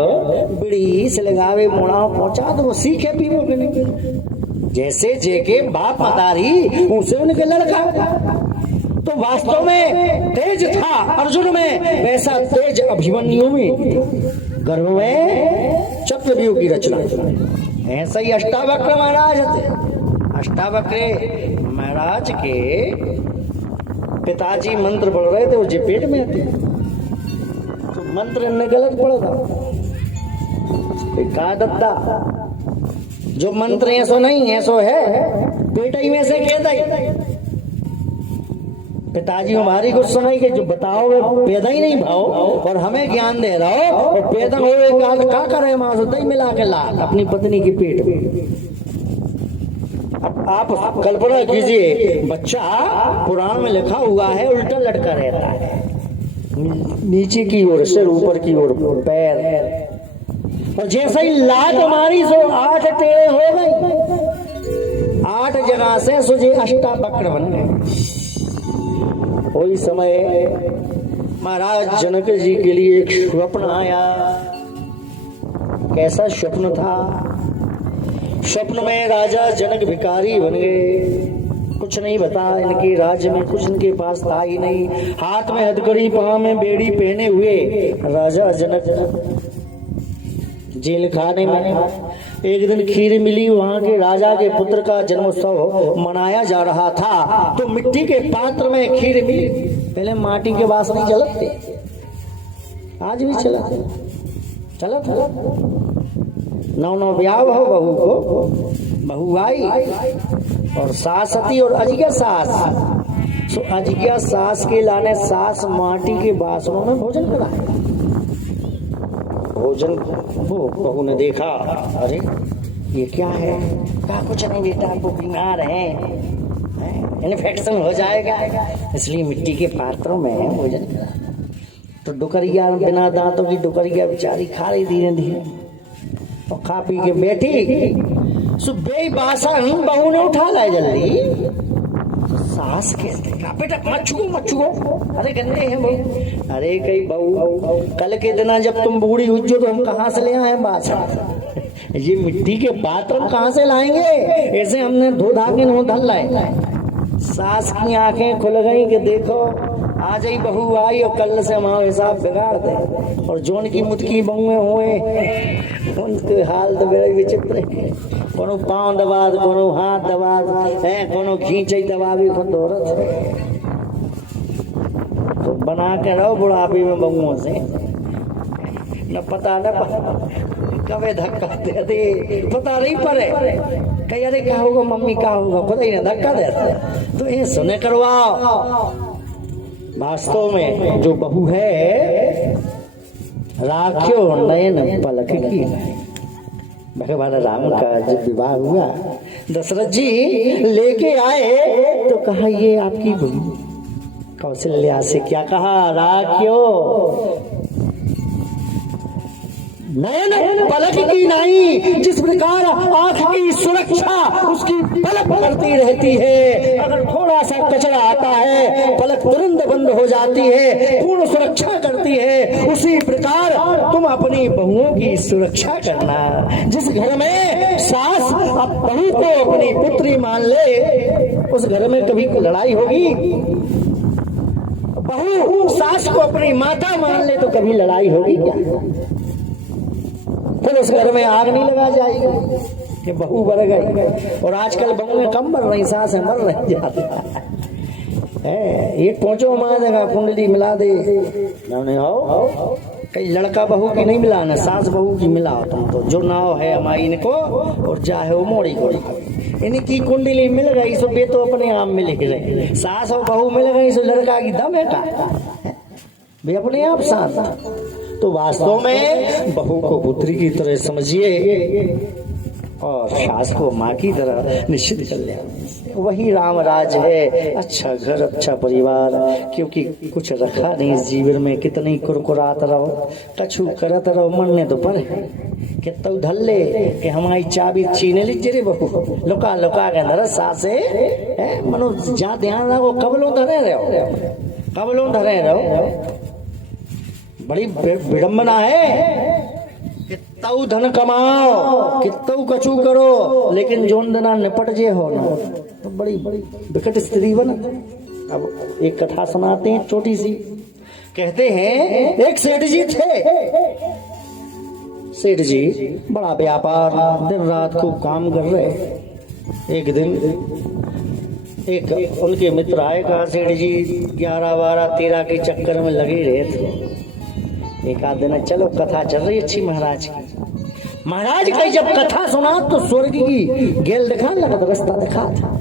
बीड़ी से लगावे मोड़ा पहुंचा तो वो सीखे भी वो नहीं। जैसे जेके बाप मतारी उनसे उनके लड़का, तो वास्तव में तेज था अर्जुन में, वैसा तेज अभिमन्यु में। गर्भ में चक्रव्यूह की रचना। ऐसा ही अष्टावक्र महाराज थे। अष्टावक्र महाराज के पिताजी मंत्र पढ़ रहे थे, वो जे पेट में थे, तो मंत्र इन्हें गलत पढ़ा था। कहा दत्ता जो मंत्र ऐसो नहीं ऐसो है, पेट ही में से कहता ही। पिताजी हमारी कुछ सुनाई के जो बताओ पैदा ही नहीं भाव, और हमें ज्ञान दे रहा हो, और पैदा होए क्या करे मां दही मिला के ला अपनी पत्नी के पेट में। अब आप कल्पना कीजिए, बच्चा पुराण में लिखा हुआ है उल्टा लटका रहता है, नीचे की ओर सिर, ऊपर की ओर पैर, और जैसे ही लात मारी सो 8 टेढ़े हो गई। 8 जगह से सुझे अष्टावक्र बन गए। वही समय महाराज जनक जी के लिए एक स्वप्न आया। कैसा स्वप्न था? स्वप्न में राजा जनक भिखारी बन गए। कुछ नहीं बता, इनके राज्य में कुछ इनके पास था ही नहीं। हाथ में हथकड़ी, पांव में बेड़ी पहने हुए राजा जनक जेल खाने में। एक दिन खीर मिली, वहां के राजा के पुत्र का जन्मोत्सव मनाया जा रहा था, तो मिट्टी के पात्र में खीर मिली। पहले माटी के बास नहीं चलते, आज भी चला था। नौ ब्याह हो बहू को, बहू आई और सास सती और अजिज्ञा सास। सो अजिज्ञा सास के लाने सास माटी के बासनों में भोजन कराया। भोजन वो बहू ने देखा, अरे ये क्या है? कहा कुछ नहीं बेटा, आपको बीमार हैं, इन्फेक्शन हो जाएगा, इसलिए मिट्टी के पात्रों में भोजन करा। तो डुकरिया बिना दांतों की डुकरिया बेचारी खा रही धीरे धीरे, और खा पी के बैठी। सुबह बासन बहू ने उठा लाया जल्दी। सास कहते बेटा मत छुओ, अरे गंदे हैं बहू। अरे कई बहू कल के दिन जब तुम बूढ़ी हुई तो हम कहाँ से ले आए बासन? ये मिट्टी के पात्र हम कहाँ से लाएंगे? ऐसे हमने धो धा के नो धल लाए। सास की आंखें खुल गई कि देखो आज ही बहू आई और कल से हमारा हिसाब बिगाड़ दे। और जोन की मुतकी बहुएं हुए उनके हाल तो बड़े विचित्र है। कोनो पाँव दबा, कोनो हाथ दबा है, कोनो खींचे दबा भी खुद औरत है। तो बना के रहो बुढ़ापे में बहुओं से, न पता न कभी धक्का दे दे, पता नहीं पड़े कहीं अरे क्या होगा मम्मी क्या होगा, खुद ही धक्का देता। तो ये सुने करवाओ। वास्तव में जो बहू है राख्यो नयन पलक की। भगवान राम का जब विवाह हुआ, दशरथ जी लेके आए तो कहा ये आपकी बहू। कौशल्या से क्या कहा? राख्यो नयन पलक की नहीं। जिस प्रकार आंख की सुरक्षा उसकी पलक करती रहती है, अगर थोड़ा सा कचरा आता है पलक तुरंत बंद हो जाती है, पूर्ण सुरक्षा करती है। उसी प्रकार तुम अपनी बहुओं की सुरक्षा करना। जिस घर में सास अब बहू को अपनी पुत्री मान ले, उस घर में कभी लड़ाई होगी? बहू सास को अपनी माता मान ले तो कभी लड़ाई होगी क्या? फिर उस घर में आग नहीं लगा जाएगी कि बहू बढ़ गई। और आजकल बहुएं कम बढ़ रही, सासें बढ़ रही ज्यादा है। एक पहुंचो मार देगा, कुंडली मिला दे आओ। कई लड़का बहू की नहीं मिलाना, सास बहू की मिलाओ तुम तो। जो नाव है हमारी इनको और चाहे वो मोड़ी गोड़ी, इनकी कुंडली मिल गई सो बे तो अपने आप मिल गए। सास और बहू मिल गई सो लड़का की दम है का वे अपने आप साथ। तो वास्तव में बहू को पुत्री की तरह समझिए और सास को माँ की तरह निश्चित कर लिया। वही राम राज है, अच्छा घर अच्छा परिवार। क्योंकि कुछ रखा नहीं इस जीवन में, कितनी कुरकुरात रहो, कछु करत रहो, मरने तो पर कितना धल्ले कि हमारी चाबी छीने लीजिए रे बहू। लुका लुका के अंदर सासे मनो जा ध्यान रखो, कबलों धरे रहो, कबलों धरे रहो। बड़ी विडम्बना है। कितौ धन कमाओ, कितौ कछु करो, लेकिन जोन दिना निपट जे हो ना तो बड़ी बड़ी विकट स्थिति बना। अब एक कथा सुनाते हैं छोटी सी। कहते हैं एक सेठ जी थे। सेठ जी बड़ा व्यापार, दिन रात खूब काम कर रहे। एक दिन एक उनके मित्र आए, कहा सेठ जी 11, 12, 13 के चक्कर में लगे रहे थे। एक आध दिन चलो कथा चल रही अच्छी महाराज की। महाराज की जब कथा सुना तो स्वर्ग की गेल दिखा लगा, रास्ता दिखा था।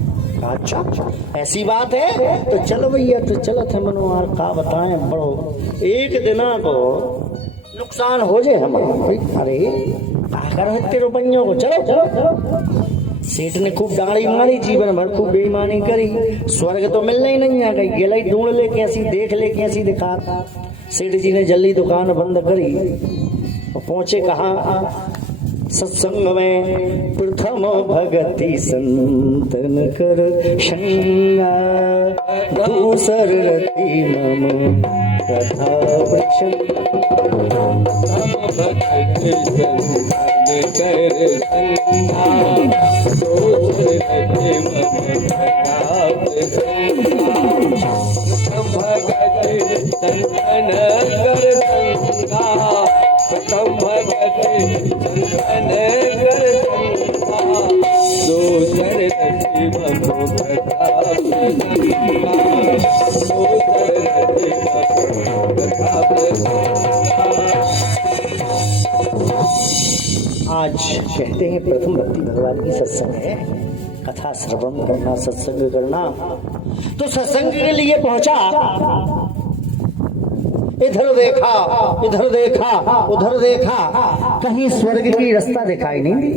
अच्छा ऐसी बात है तो चलो भैया, तो चलो थे मनोहर का बताएं। बड़ो एक दिना को नुकसान हो जाए हमारा। अरे कर तेरे रुपयों को, चलो चलो चलो। सेठ ने खूब दाढ़ी मारी, जीवन भर खूब बेईमानी करी, स्वर्ग तो मिलना ही नहीं आ गई। गेला ढूंढ ले कैसी, देख ले कैसी दिखा। सेठ जी ने जल्दी दुकान बंद करी और पहुंचे कहा सत्संग में। प्रथम भगति संतन कर शंगा, दूसर रति मम कथा प्रसंग। आज कहते हैं प्रथम भक्ति भगवान की सत्संग है, कथा श्रवण करना, सत्संग करना। तो सत्संग के लिए पहुंचा, इधर देखा उधर देखा, कहीं स्वर्ग की रास्ता दिखाई नहीं दी।